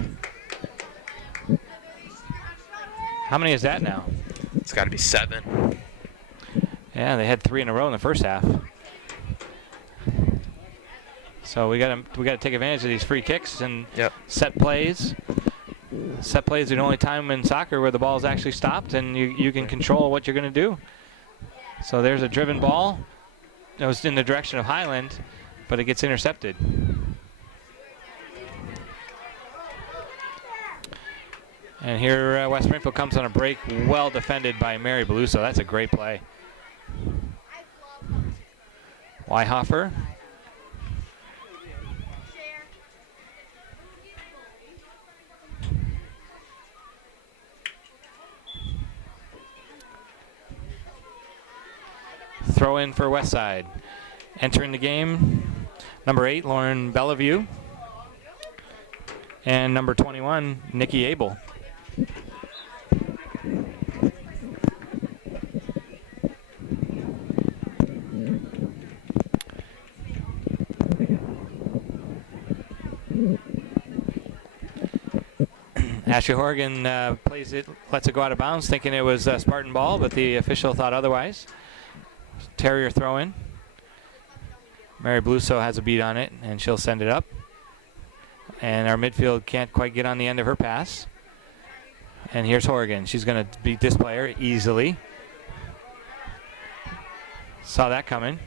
How many is that now? It's got to be 7. Yeah, they had 3 in a row in the first half. So we got to take advantage of these free kicks and set plays. Set plays are the only time in soccer where the ball is actually stopped and you can control what you're going to do. So there's a driven ball. It was in the direction of Highland, but it gets intercepted. And here West Springfield comes on a break, well defended by Mary Beluso. That's a great play. Wyhofer. Throw in for Westside. Entering the game, number 8, Lauren Bellevue. And number 21, Nikki Abel. Ashley Horgan plays it, lets it go out of bounds, thinking it was a Spartan ball, but the official thought otherwise. Terrier throw in. Mary Beluso has a beat on it, and she'll send it up. And our midfield can't quite get on the end of her pass. And here's Horgan. She's going to beat this player easily. Saw that coming.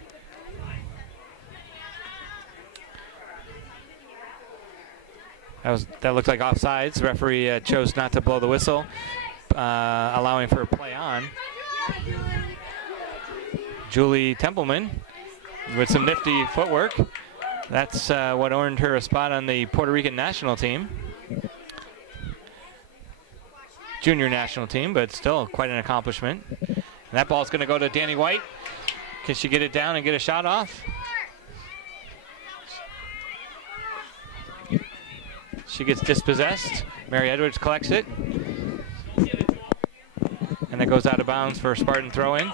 That looked like offsides. The referee chose not to blow the whistle, allowing for a play on. Julie Templeman with some nifty footwork. That's what earned her a spot on the Puerto Rican national team. Junior national team, but still quite an accomplishment. And that ball's going to go to Danny White. Can she get it down and get a shot off? She gets dispossessed. Mary Edwards collects it. And it goes out of bounds for a Spartan throw-in.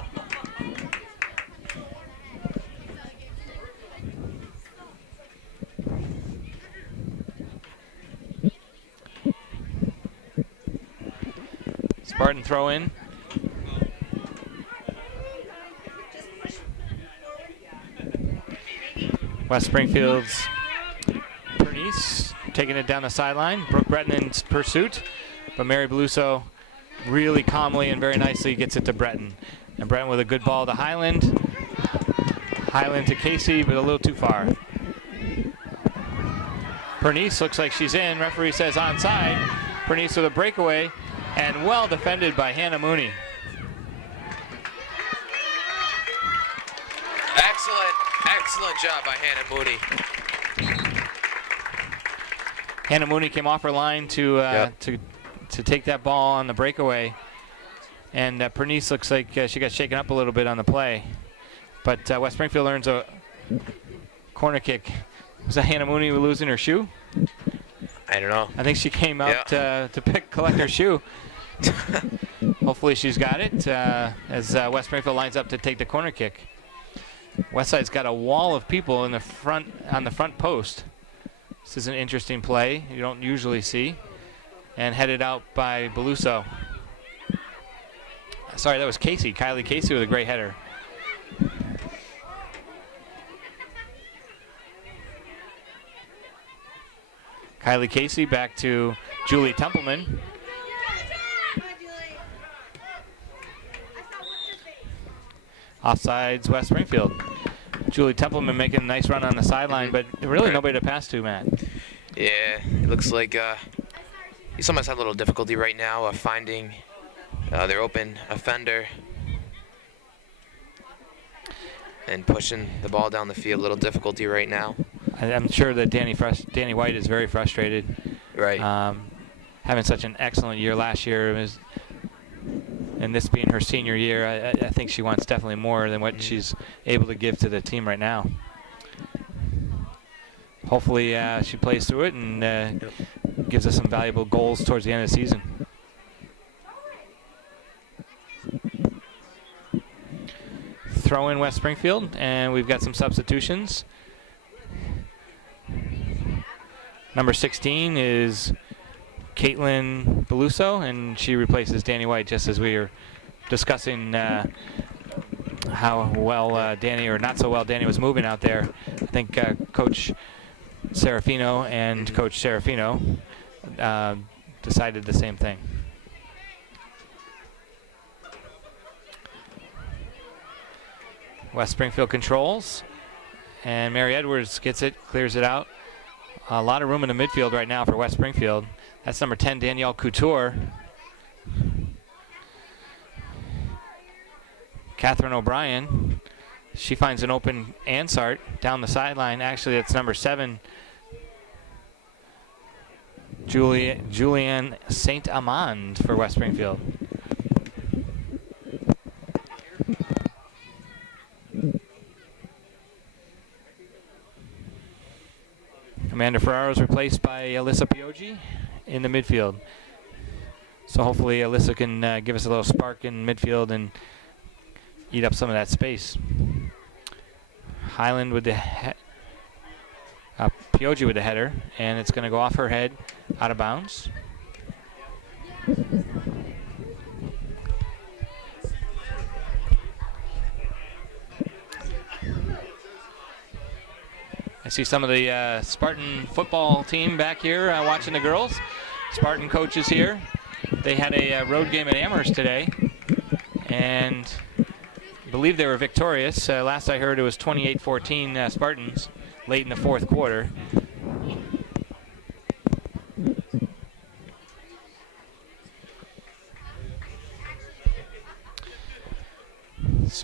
Spartan throw-in. West Springfield's Bernice taking it down the sideline. Brooke Breton in pursuit, but Mary Beluso really calmly and very nicely gets it to Breton. And Breton with a good ball to Highland. Highland to Casey, but a little too far. Bernice looks like she's in. Referee says onside. Bernice with a breakaway, and well defended by Hannah Mooney. Excellent job by Hannah Mooney. Hannah Mooney came off her line to take that ball on the breakaway, and Bernice looks like she got shaken up a little bit on the play. But West Springfield earns a corner kick. Was that Hannah Mooney losing her shoe? I don't know. I think she came out to collect her shoe. Hopefully she's got it as West Springfield lines up to take the corner kick. Westside's got a wall of people in the front on the front post. This is an interesting play you don't usually see. And headed out by Beluso. Sorry, that was Casey. Kylie Casey with a great header. Kylie Casey back to Julie Templeman. Offsides, West Springfield. Julie Templeman making a nice run on the sideline, but really nobody to pass to, Matt. Yeah, it looks like East Lam's had a little difficulty right now finding their open offender and pushing the ball down the field. A little difficulty right now. I'm sure that Danny White is very frustrated. Right. Having such an excellent year last year, and this being her senior year, I think she wants definitely more than what she's able to give to the team right now. Hopefully she plays through it and gives us some valuable goals towards the end of the season. Throw in West Springfield, and we've got some substitutions. Number 16 is Caitlin Beluso, and she replaces Danny White, just as we were discussing how well Danny, or not so well, Danny was moving out there. I think Coach Serafino and Coach Serafino decided the same thing. West Springfield controls, and Mary Edwards gets it, clears it out. A lot of room in the midfield right now for West Springfield. That's number 10, Danielle Couture. Catherine O'Brien. She finds an open Ansart down the sideline. Actually, that's number 7, Julianne St. Amand for West Springfield. Amanda Ferraro is replaced by Alyssa Pioggi in the midfield. So hopefully Alyssa can give us a little spark in midfield and eat up some of that space. Highland with the Pioggi with the header, and it's going to go off her head, out of bounds. I see some of the Spartan football team back here watching the girls. Spartan coaches here. They had a road game at Amherst today, and I believe they were victorious. Last I heard it was 28-14 Spartans late in the fourth quarter.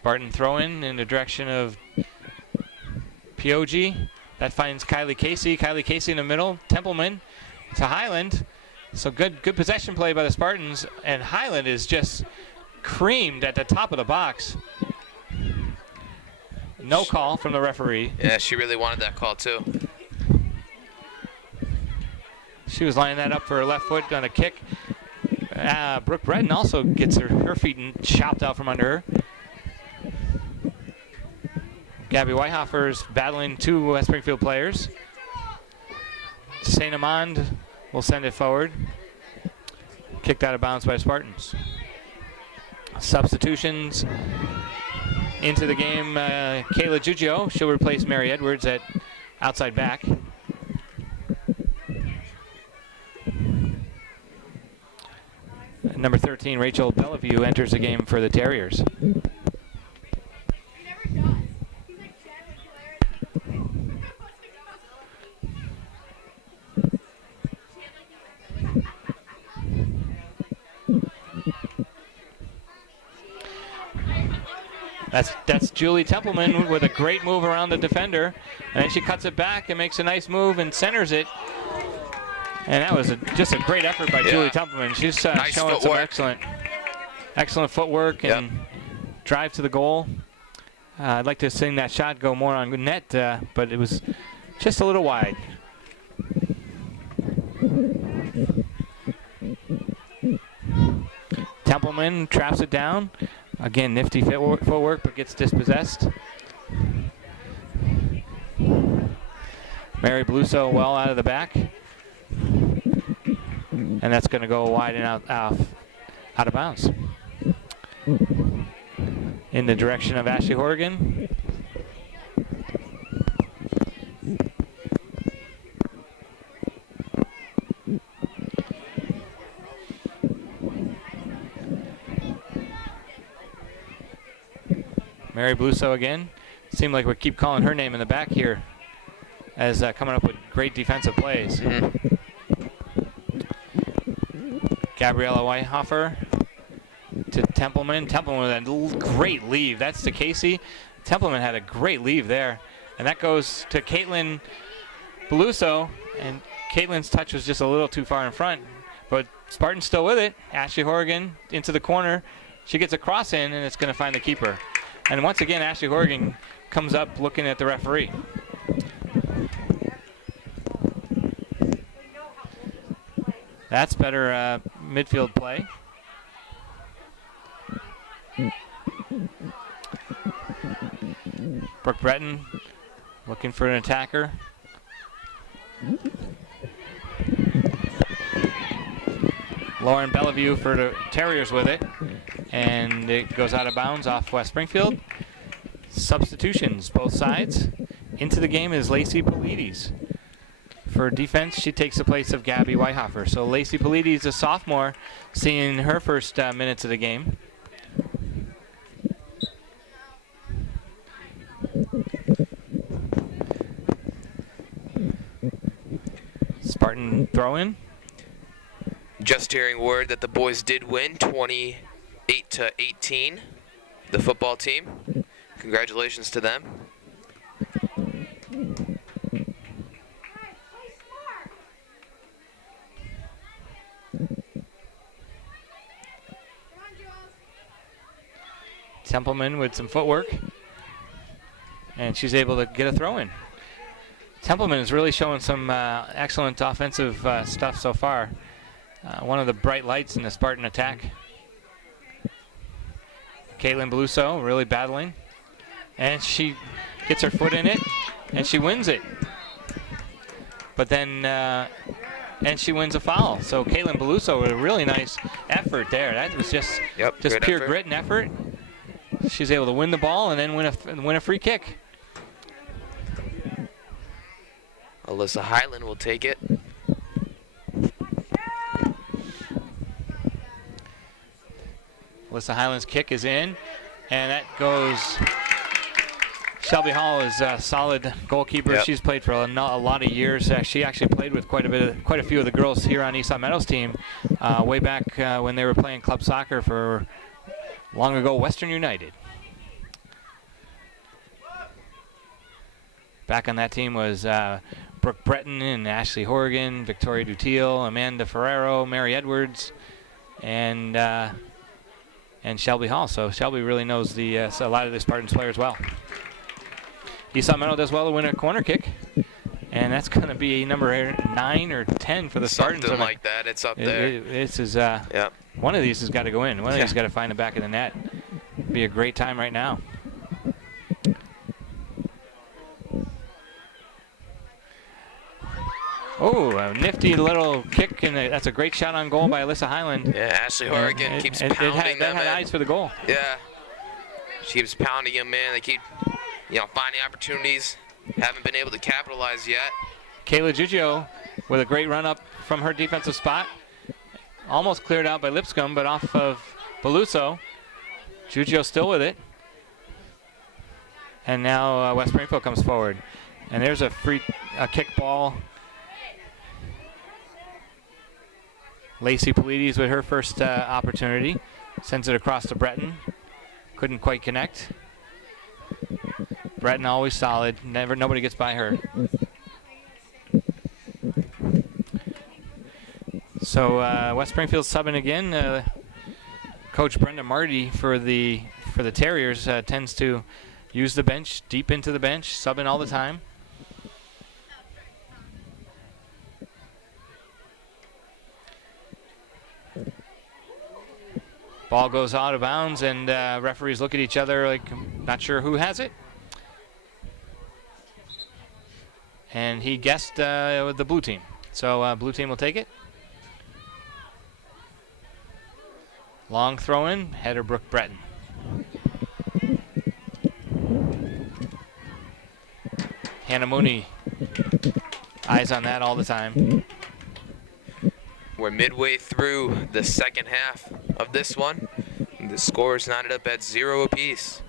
Spartan throw in the direction of Pioji. That finds Kylie Casey. Kylie Casey in the middle. Templeman to Highland. So good possession play by the Spartans, and Highland is just creamed at the top of the box. No call from the referee. Yeah, she really wanted that call too. She was lining that up for her left foot on a kick. Brooke Breton also gets her feet chopped out from under her. Gabby Whitehofer's battling two West Springfield players. St. Amand will send it forward. Kicked out of bounds by Spartans. Substitutions into the game. Kayla Giugio, she'll replace Mary Edwards at outside back. Number 13, Rachel Bellevue, enters the game for the Terriers. That's Julie Templeman with a great move around the defender. And then she cuts it back and makes a nice move and centers it. And that was just a great effort by Julie Templeman. She's nice showing footwork. some excellent footwork and drive to the goal. I'd like to sing that shot go more on net, but it was just a little wide. Templeman traps it down. Again, nifty footwork, but gets dispossessed. Mary Bluso well out of the back. And that's going to go wide and out of bounds. In the direction of Ashley Horgan. Mary Bluso again. Seemed like we keep calling her name in the back here as coming up with great defensive plays. Gabriella Whitehofer to Templeman. Templeman with a great leave. That's to Casey. Templeman had a great leave there. And that goes to Caitlin Beluso. And Caitlin's touch was just a little too far in front. But Spartan's still with it. Ashley Horgan into the corner. She gets a cross in, and it's going to find the keeper. And once again, Ashley Horgan comes up looking at the referee. That's better midfield play. Brooke Breton looking for an attacker. Lauren Bellevue for the Terriers with it. And it goes out of bounds off West Springfield. Substitutions, both sides. Into the game is Lacey Polides. For defense, she takes the place of Gabby Whitehofer. So Lacey Polides, a sophomore, seeing her first minutes of the game. Spartan throw-in. Just hearing word that the boys did win 28-18, the football team. Congratulations to them. Templeman with some footwork. And she's able to get a throw in. Templeman is really showing some excellent offensive stuff so far. One of the bright lights in the Spartan attack. Caitlin Beluso really battling. And she gets her foot in it, and she wins it. But then, and she wins a foul. So Caitlin Beluso with a really nice effort there. That was just pure grit and effort. She's able to win the ball and then win a free kick. Alyssa Highland will take it. Alyssa Highland's kick is in, and that goes. Shelby Hall is a solid goalkeeper. Yep. She's played for a lot of years. She actually played with quite a few of the girls here on Eastside Meadows team way back when they were playing club soccer for long ago Western United. Back on that team was Brooke Breton and Ashley Horrigan, Victoria Dutiel, Amanda Ferrero, Mary Edwards, and Shelby Hall. So Shelby really knows a lot of the Spartans players well. Eastside Meadow does well to win a corner kick, and that's going to be number 9 or 10 for the Spartans. Something like that. It's up there. This is Yep. One of these has got to go in. One of these has got to find the back of the net. Be a great time right now. Oh, a nifty little kick, and that's a great shot on goal by Alyssa Highland. Yeah, Ashley Horrigan keeps pounding them. That had eyes for the goal. Yeah, she keeps pounding them in. They keep, finding opportunities. Haven't been able to capitalize yet. Kayla Giugio with a great run up from her defensive spot. Almost cleared out by Lipscomb, but off of Beluso. Giugio still with it. And now West Springfield comes forward. And there's a kick ball. Lacey Polides with her first opportunity. Sends it across to Breton. Couldn't quite connect. Breton always solid. Nobody gets by her. So West Springfield subbing again. Coach Brenda Marty for the Terriers tends to use the bench deep into the bench, subbing all the time. Ball goes out of bounds, and referees look at each other like not sure who has it. And he guessed the blue team. So blue team will take it. Long throw in, header Brooke Breton. Hannah Mooney, eyes on that all the time. We're midway through the second half of this one. The score is knotted up at 0 apiece.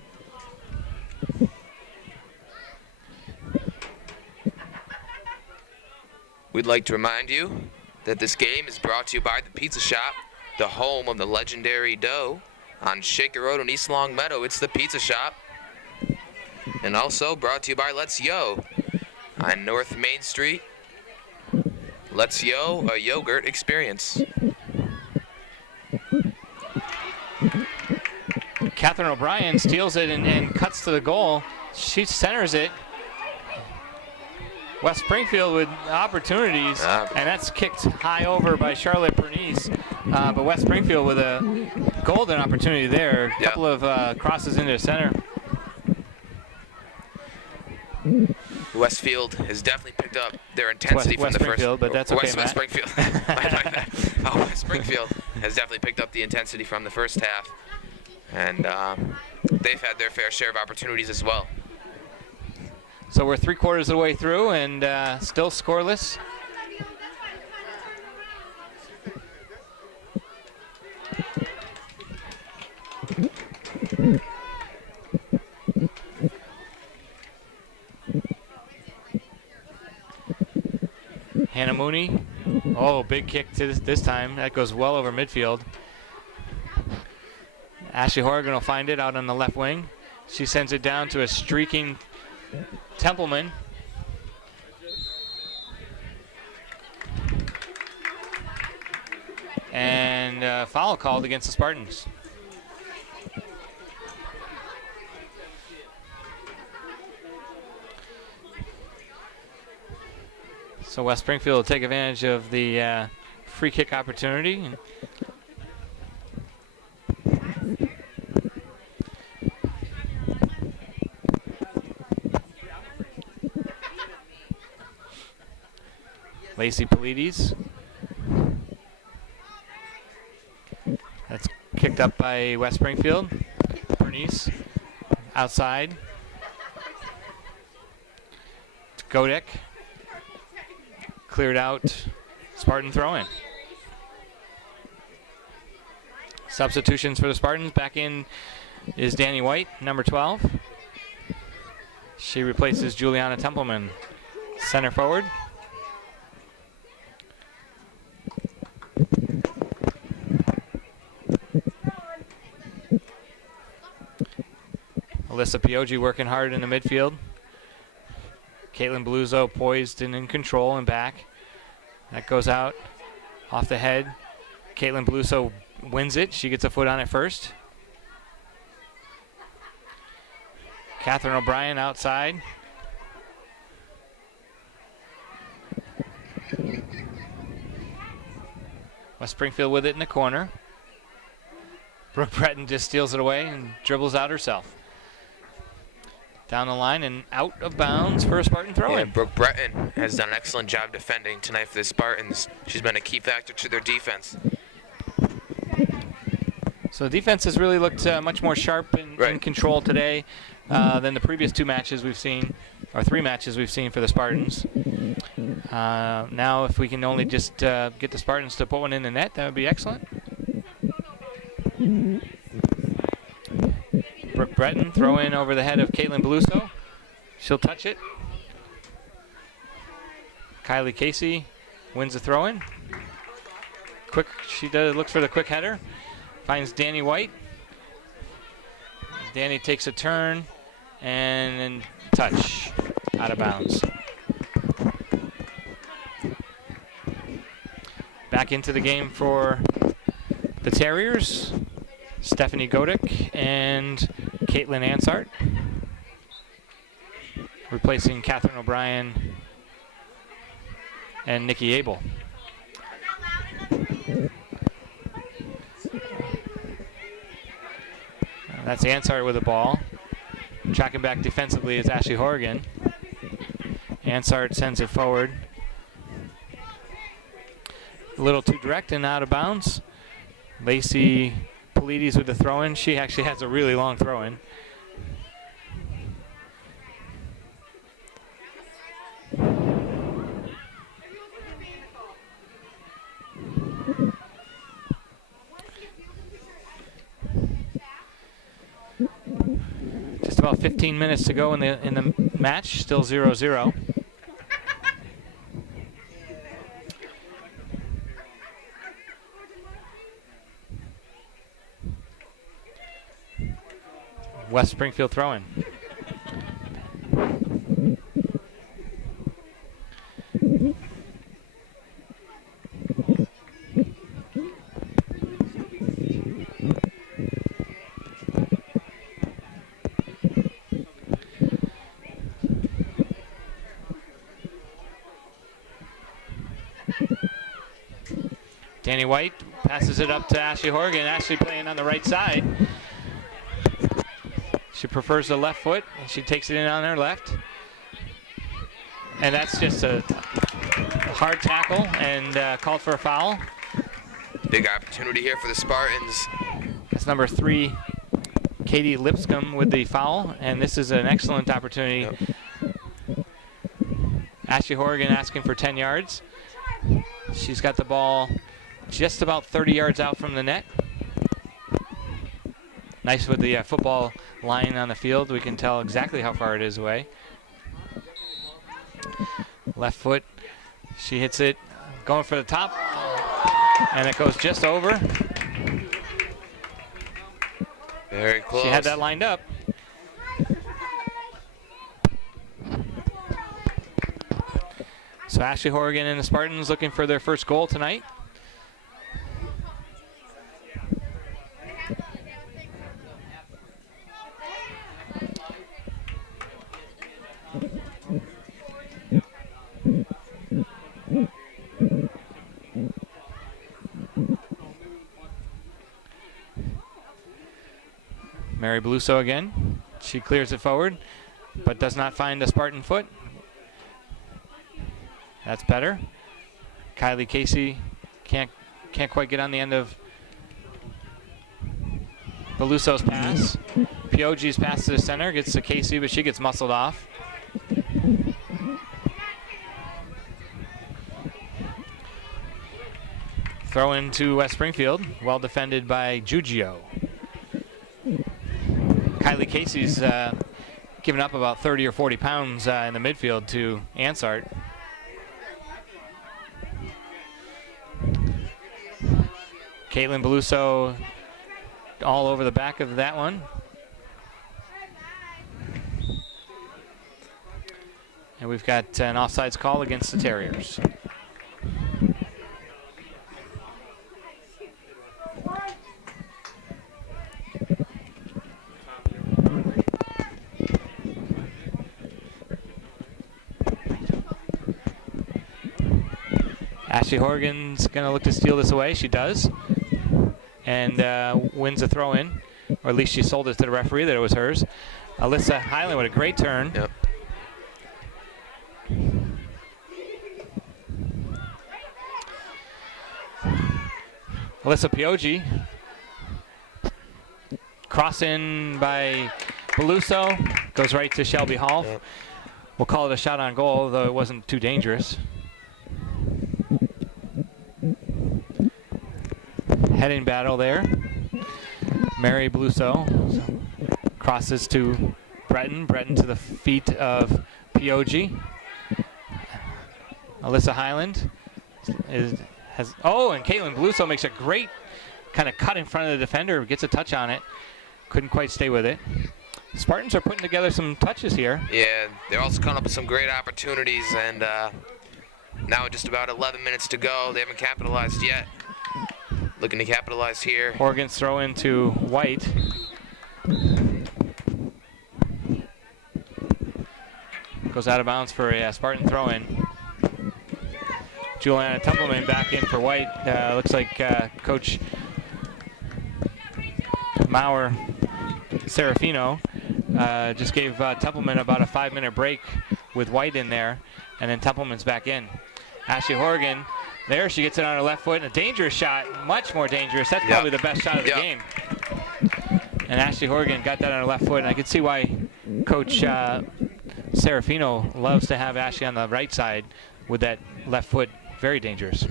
We'd like to remind you that this game is brought to you by the Pizza Shop, the home of the legendary dough. On Shaker Road in East Long Meadow, it's the Pizza Shop. And also brought to you by Let's Yo on North Main Street. Let's Yo, a yogurt experience. Catherine O'Brien steals it and cuts to the goal. She centers it. West Springfield with opportunities, and that's kicked high over by Charlotte Bernice. But West Springfield with a golden opportunity there. A couple of crosses into the center. Westfield has definitely picked up their intensity from the first. But that's okay, West Springfield. West Springfield has definitely picked up the intensity from the first half, and they've had their fair share of opportunities as well. So we're 3/4 of the way through and still scoreless. Hannah Mooney. Oh, big kick to this time. That goes well over midfield. Ashley Horrigan will find it out on the left wing. She sends it down to a streaking Templeman. And foul called against the Spartans. So West Springfield will take advantage of the free kick opportunity. Lacey Polides. That's kicked up by West Springfield. Bernice outside. Godek. Cleared out. Spartan throw-in. Substitutions for the Spartans. Back in is Danny White, number 12. She replaces Juliana Templeman. Center forward. Alyssa Pioji working hard in the midfield. Caitlin Bluzo poised and in control and back. That goes out off the head. Caitlin Bluso wins it. She gets a foot on it first. Catherine O'Brien outside. West Springfield with it in the corner. Brooke Breton just steals it away and dribbles out herself. Down the line and out of bounds for a Spartan throw-in. Yeah, Brooke Breton has done an excellent job defending tonight for the Spartans. She's been a key factor to their defense. So the defense has really looked much more sharp and in control today than the previous 2 matches we've seen, or 3 matches we've seen for the Spartans. Now if we can only just get the Spartans to put one in the net, that would be excellent. Brooke Breton throw in over the head of Caitlin Beluso. She'll touch it. Kylie Casey wins the throw in. Quick, she looks for the quick header. Finds Danny White. Danny takes a turn and then touch out of bounds. Back into the game for the Terriers. Stephanie Godick and Caitlin Ansart, replacing Catherine O'Brien and Nikki Abel. That's Ansart with the ball. Tracking back defensively is Ashley Horrigan. Ansart sends it forward. A little too direct and out of bounds. Lacey Polides with the throw-in. She actually has a really long throw-in. Just about 15 minutes to go in the match. Still 0-0. West Springfield throw-in. Danny White passes it up to Ashley Horgan. Ashley playing on the right side. She prefers the left foot, and she takes it in on her left. And that's just a hard tackle and called for a foul. Big opportunity here for the Spartans. That's number 3, Katie Lipscomb with the foul, and this is an excellent opportunity. Yep. Ashley Horgan asking for 10 yards. She's got the ball just about 30 yards out from the net. Nice with the football line on the field. We can tell exactly how far it is away. Left foot. She hits it. Going for the top. And it goes just over. Very close. She had that lined up. So Ashley Horgan and the Spartans looking for their first goal tonight. Mary Beluso again. She clears it forward, but does not find a Spartan foot. That's better. Kylie Casey can't quite get on the end of Beluso's pass. Piogi's pass to the center gets to Casey, but she gets muscled off. Throw into West Springfield, well defended by Giugio. Kylie Casey's given up about 30 or 40 pounds in the midfield to Ansart. Caitlin Beluso all over the back of that one. And we've got an offsides call against the Terriers. Ashley Horgan's going to look to steal this away. She does. And wins a throw-in. Or at least she sold it to the referee that it was hers. Alyssa Highland with a great turn. Yep. Alyssa Pioji. Cross in by Beluso. Goes right to Shelby Hall. Yep. We'll call it a shot on goal, though it wasn't too dangerous. Heading battle there. Mary Beluso crosses to Breton. Breton to the feet of Pioji. Alyssa Highland and Caitlin Beluso makes a great kind of cut in front of the defender, gets a touch on it. Couldn't quite stay with it. Spartans are putting together some touches here. Yeah, they're also coming up with some great opportunities, and now just about 11 minutes to go. They haven't capitalized yet. Looking to capitalize here. Horgan's throw into White. Goes out of bounds for a Spartan throw-in. Juliana Templeman back in for White. Looks like Coach Maurer Serafino just gave Templeman about a 5-minute break with White in there, and then Templeman's back in. Ashley Horgan, there she gets it on her left foot, and a dangerous shot, much more dangerous. That's probably the best shot of the game. And Ashley Horgan got that on her left foot, and I could see why Coach Serafino loves to have Ashley on the right side with that left foot. Very dangerous.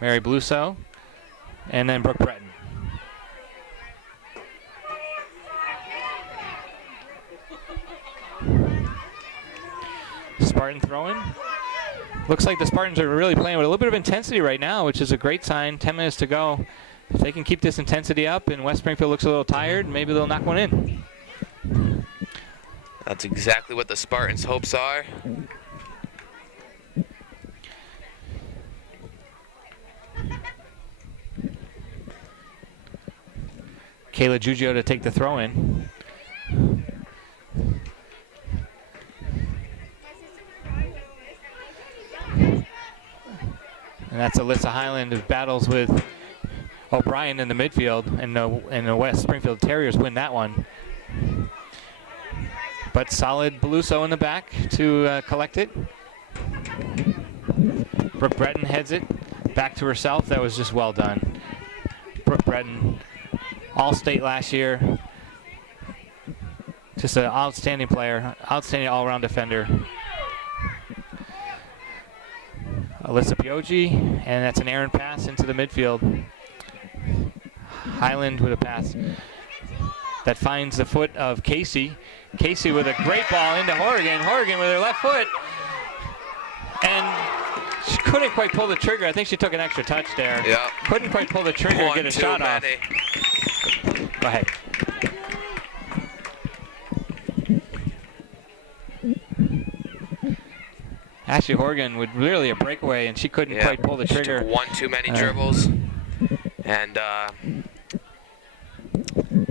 Mary Beluso, and then Brooke Breton. Spartan throwing. Looks like the Spartans are really playing with a little bit of intensity right now, which is a great sign. 10 minutes to go. If they can keep this intensity up and West Springfield looks a little tired, maybe they'll knock one in. That's exactly what the Spartans' hopes are. Kayla Giugio to take the throw in. And that's Alyssa Highland who battles with O'Brien in the midfield, and the West Springfield Terriers win that one. But solid Beluso in the back to collect it. Brooke Breton heads it back to herself. That was just well done. Brooke Breton, All-State last year. Just an outstanding player, outstanding all-around defender. Alyssa Pioji, and that's an errant pass into the midfield. Highland with a pass that finds the foot of Casey. Casey with a great ball into Horgan. Horgan with her left foot. And she couldn't quite pull the trigger. I think she took an extra touch there. Yeah. Couldn't quite pull the trigger and get a shot off. Go ahead. Ashley Horgan with really a breakaway, and she couldn't quite pull the trigger. She took one too many dribbles. And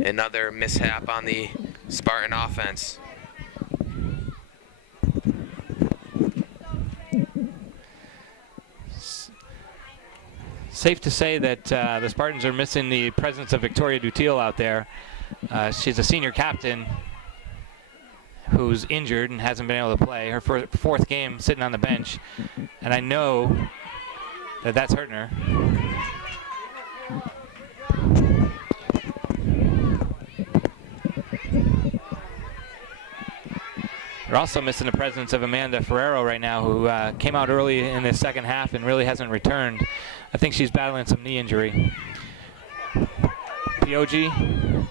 another mishap on the Spartan offense. Safe to say that the Spartans are missing the presence of Victoria Dutil out there. She's a senior captain who's injured and hasn't been able to play. Her fourth game sitting on the bench. And I know that that's hurting her. We're also missing the presence of Amanda Ferrero right now, who came out early in the second half and really hasn't returned. I think she's battling some knee injury. Pioji.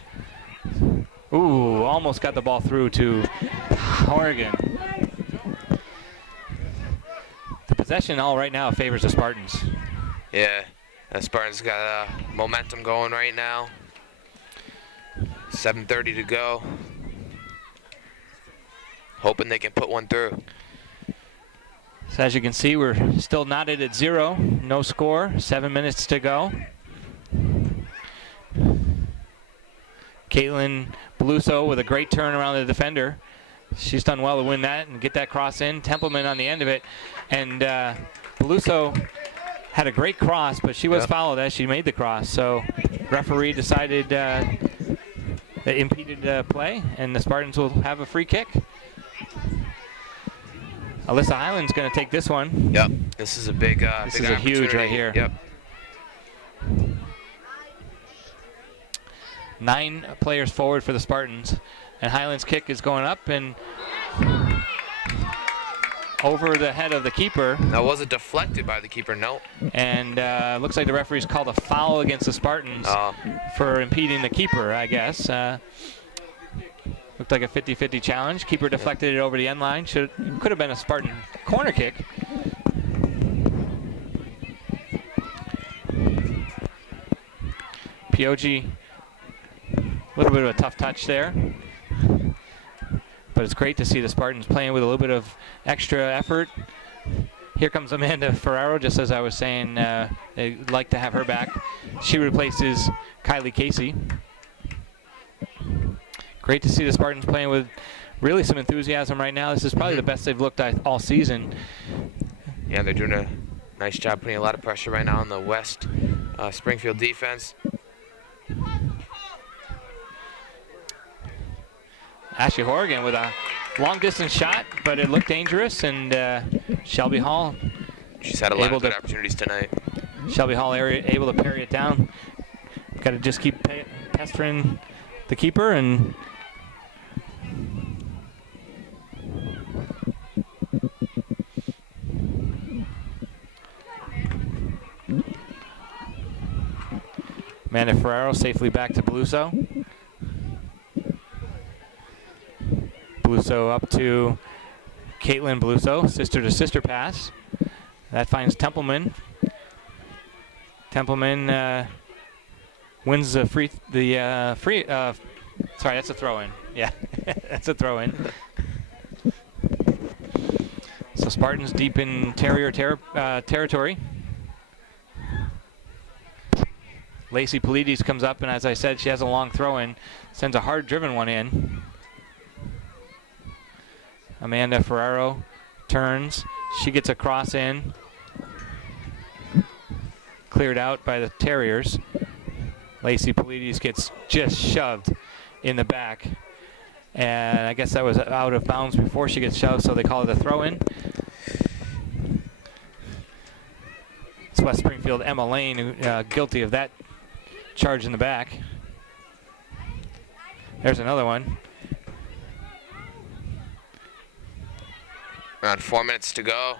Ooh, almost got the ball through to Horgan. The possession all right now favors the Spartans. Yeah, Spartans got momentum going right now. 7:30 to go. Hoping they can put one through. So as you can see, we're still knotted at 0. No score. 7 minutes to go. Caitlin Beluso with a great turn around the defender. She's done well to win that and get that cross in. Templeman on the end of it. And Beluso had a great cross, but she was fouled as she made the cross. So referee decided that impeded play, and the Spartans will have a free kick. Alyssa Highland's going to take this one. Yep, this is a big this is a huge right here. Yep. 9 players forward for the Spartans, and Highland's kick is going up and over the head of the keeper. That wasn't deflected by the keeper, no. And looks like the referee's called a foul against the Spartans for impeding the keeper, I guess. Looked like a 50-50 challenge. Keeper deflected it over the end line. Could have been a Spartan corner kick. Pioji, a little bit of a tough touch there. But it's great to see the Spartans playing with a little bit of extra effort. Here comes Amanda Ferraro, just as I was saying, they'd like to have her back. She replaces Kylie Casey. Great to see the Spartans playing with really some enthusiasm right now. This is probably the best they've looked all season. Yeah, they're doing a nice job putting a lot of pressure right now on the West Springfield defense. Ashley Horrigan with a long-distance shot, but it looked dangerous, and Shelby Hall. She's had a lot of good opportunities tonight. Shelby Hall able to parry it down. Got to just keep pestering the keeper, and Amanda Ferraro safely back to Beluso. Beluso up to Caitlin Beluso, sister-to-sister pass. That finds Templeman. Templeman wins the free. Sorry, that's a throw-in. Yeah, that's a throw-in. So Spartans deep in territory. Lacey Polides comes up, and as I said, she has a long throw-in. Sends a hard-driven one in. Amanda Ferraro turns. She gets a cross in. Cleared out by the Terriers. Lacey Polides gets just shoved in the back. And I guess that was out of bounds before she gets shoved, so they call it a throw-in. It's West Springfield Emma Lane guilty of that charge in the back. There's another one. Around 4 minutes to go.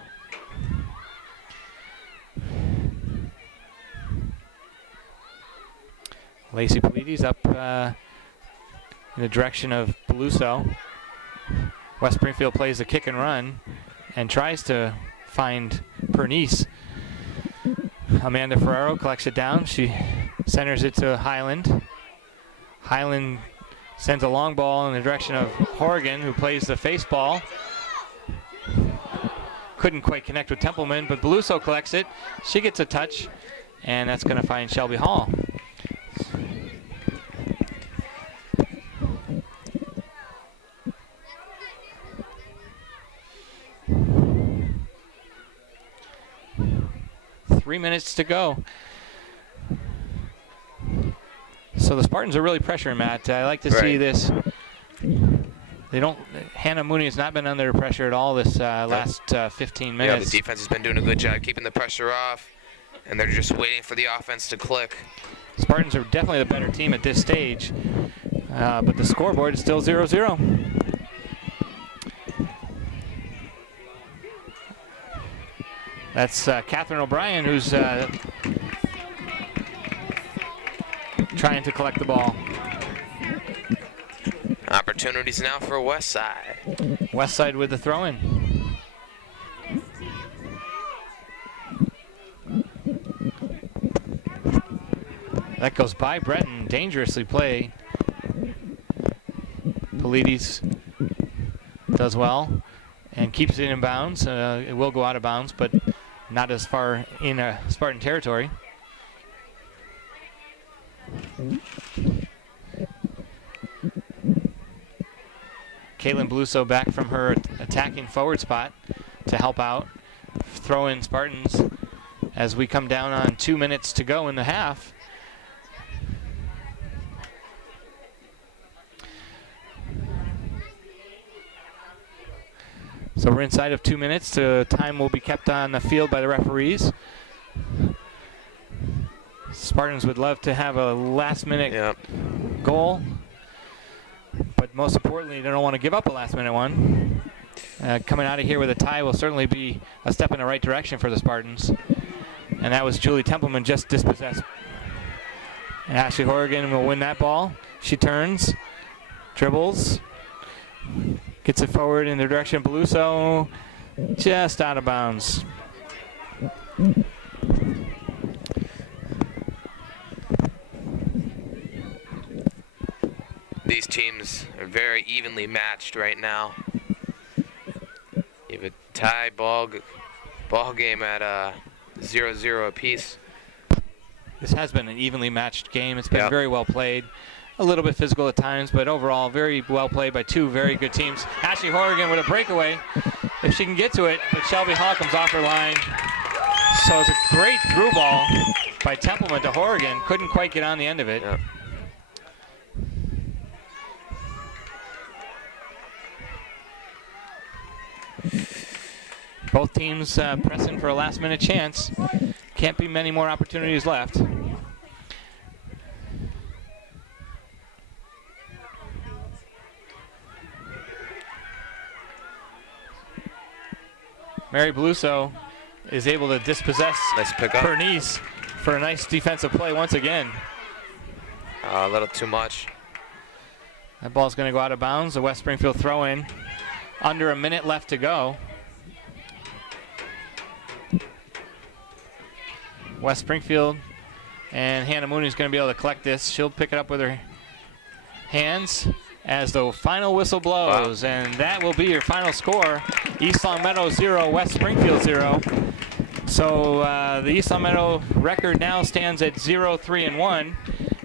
Lacey Polides up in the direction of Beluso. West Springfield plays the kick and run and tries to find Pernice. Amanda Ferraro collects it down. She centers it to Highland. Highland sends a long ball in the direction of Horrigan, who plays the face ball. Couldn't quite connect with Templeman, but Beluso collects it. She gets a touch, and that's going to find Shelby Hall. Three minutes to go. So the Spartans are really pressuring, Matt. I like to see this. They don't. Hannah Mooney has not been under pressure at all this last 15 minutes. Yeah, the defense has been doing a good job keeping the pressure off, and they're just waiting for the offense to click. Spartans are definitely the better team at this stage, but the scoreboard is still 0-0. That's Catherine O'Brien, who's trying to collect the ball. Opportunities now for Westside. Westside with the throw-in. That goes by Breton, dangerously played. Polides does well and keeps it in bounds. It will go out of bounds, but not as far in Spartan territory. Caitlin Bluso back from her attacking forward spot to help out. Throw in Spartans as we come down on 2 minutes to go in the half. So we're inside of 2 minutes. Time will be kept on the field by the referees. Spartans would love to have a last-minute goal, but most importantly, they don't want to give up a last-minute one. Coming out of here with a tie will certainly be a step in the right direction for the Spartans. And that was Julie Templeman just dispossessed. And Ashley Horrigan will win that ball. She turns, dribbles, gets it forward in the direction of Beluso, just out of bounds. These teams are very evenly matched right now. You have a tie ball game at 0-0 apiece. This has been an evenly matched game. It's been very well played. A little bit physical at times, but overall very well played by two very good teams. Ashley Horrigan with a breakaway, if she can get to it, but Shelby Hall comes off her line. So it's a great through ball by Templeman to Horrigan. Couldn't quite get on the end of it. Yep. Both teams pressing for a last-minute chance. Can't be many more opportunities left. Mary Beluso is able to dispossess Bernice for a nice defensive play once again. A little too much. That ball's going to go out of bounds. The West Springfield throw-in. Under a minute left to go. West Springfield and Hannah Mooney is going to be able to collect this. She'll pick it up with her hands as the final whistle blows. And that will be your final score. East Longmeadow 0, West Springfield 0. So the East Longmeadow record now stands at 0-3-1,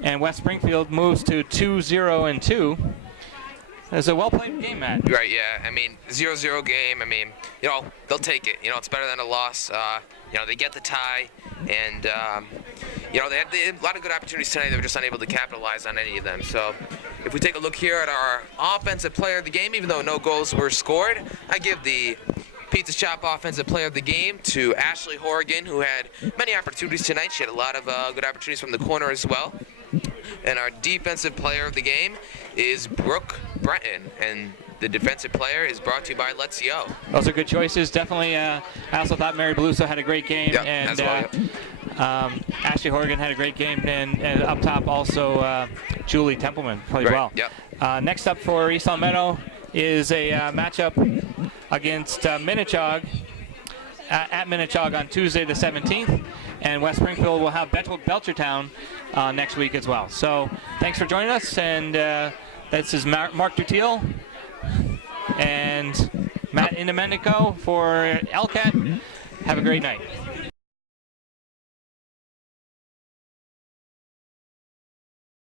and West Springfield moves to 2-0-2. It's a well-played game, Matt. Right, yeah. I mean, 0-0 game. I mean, you know, they'll take it. You know, it's better than a loss. You know, they get the tie, and, you know, they had a lot of good opportunities tonight. They were just unable to capitalize on any of them. So if we take a look here at our offensive player of the game, even though no goals were scored, I give the Pizza Shop offensive player of the game to Ashley Horrigan, who had many opportunities tonight. She had a lot of good opportunities from the corner as well. And our defensive player of the game is Brooke Breton, and the defensive player is brought to you by Let's Yo. Those are good choices. Definitely, I also thought Mary Beluso had a great game, and Ashley Horrigan had a great game, and up top also Julie Templeman played well. Yep. Next up for East Longmeadow is a matchup against Minnechaug at Minnechaug on Tuesday the 17th, and West Springfield will have Belchertown next week as well. So thanks for joining us, and this is Mark Dutiel and Matt Indemenico for LCAT. Have a great night.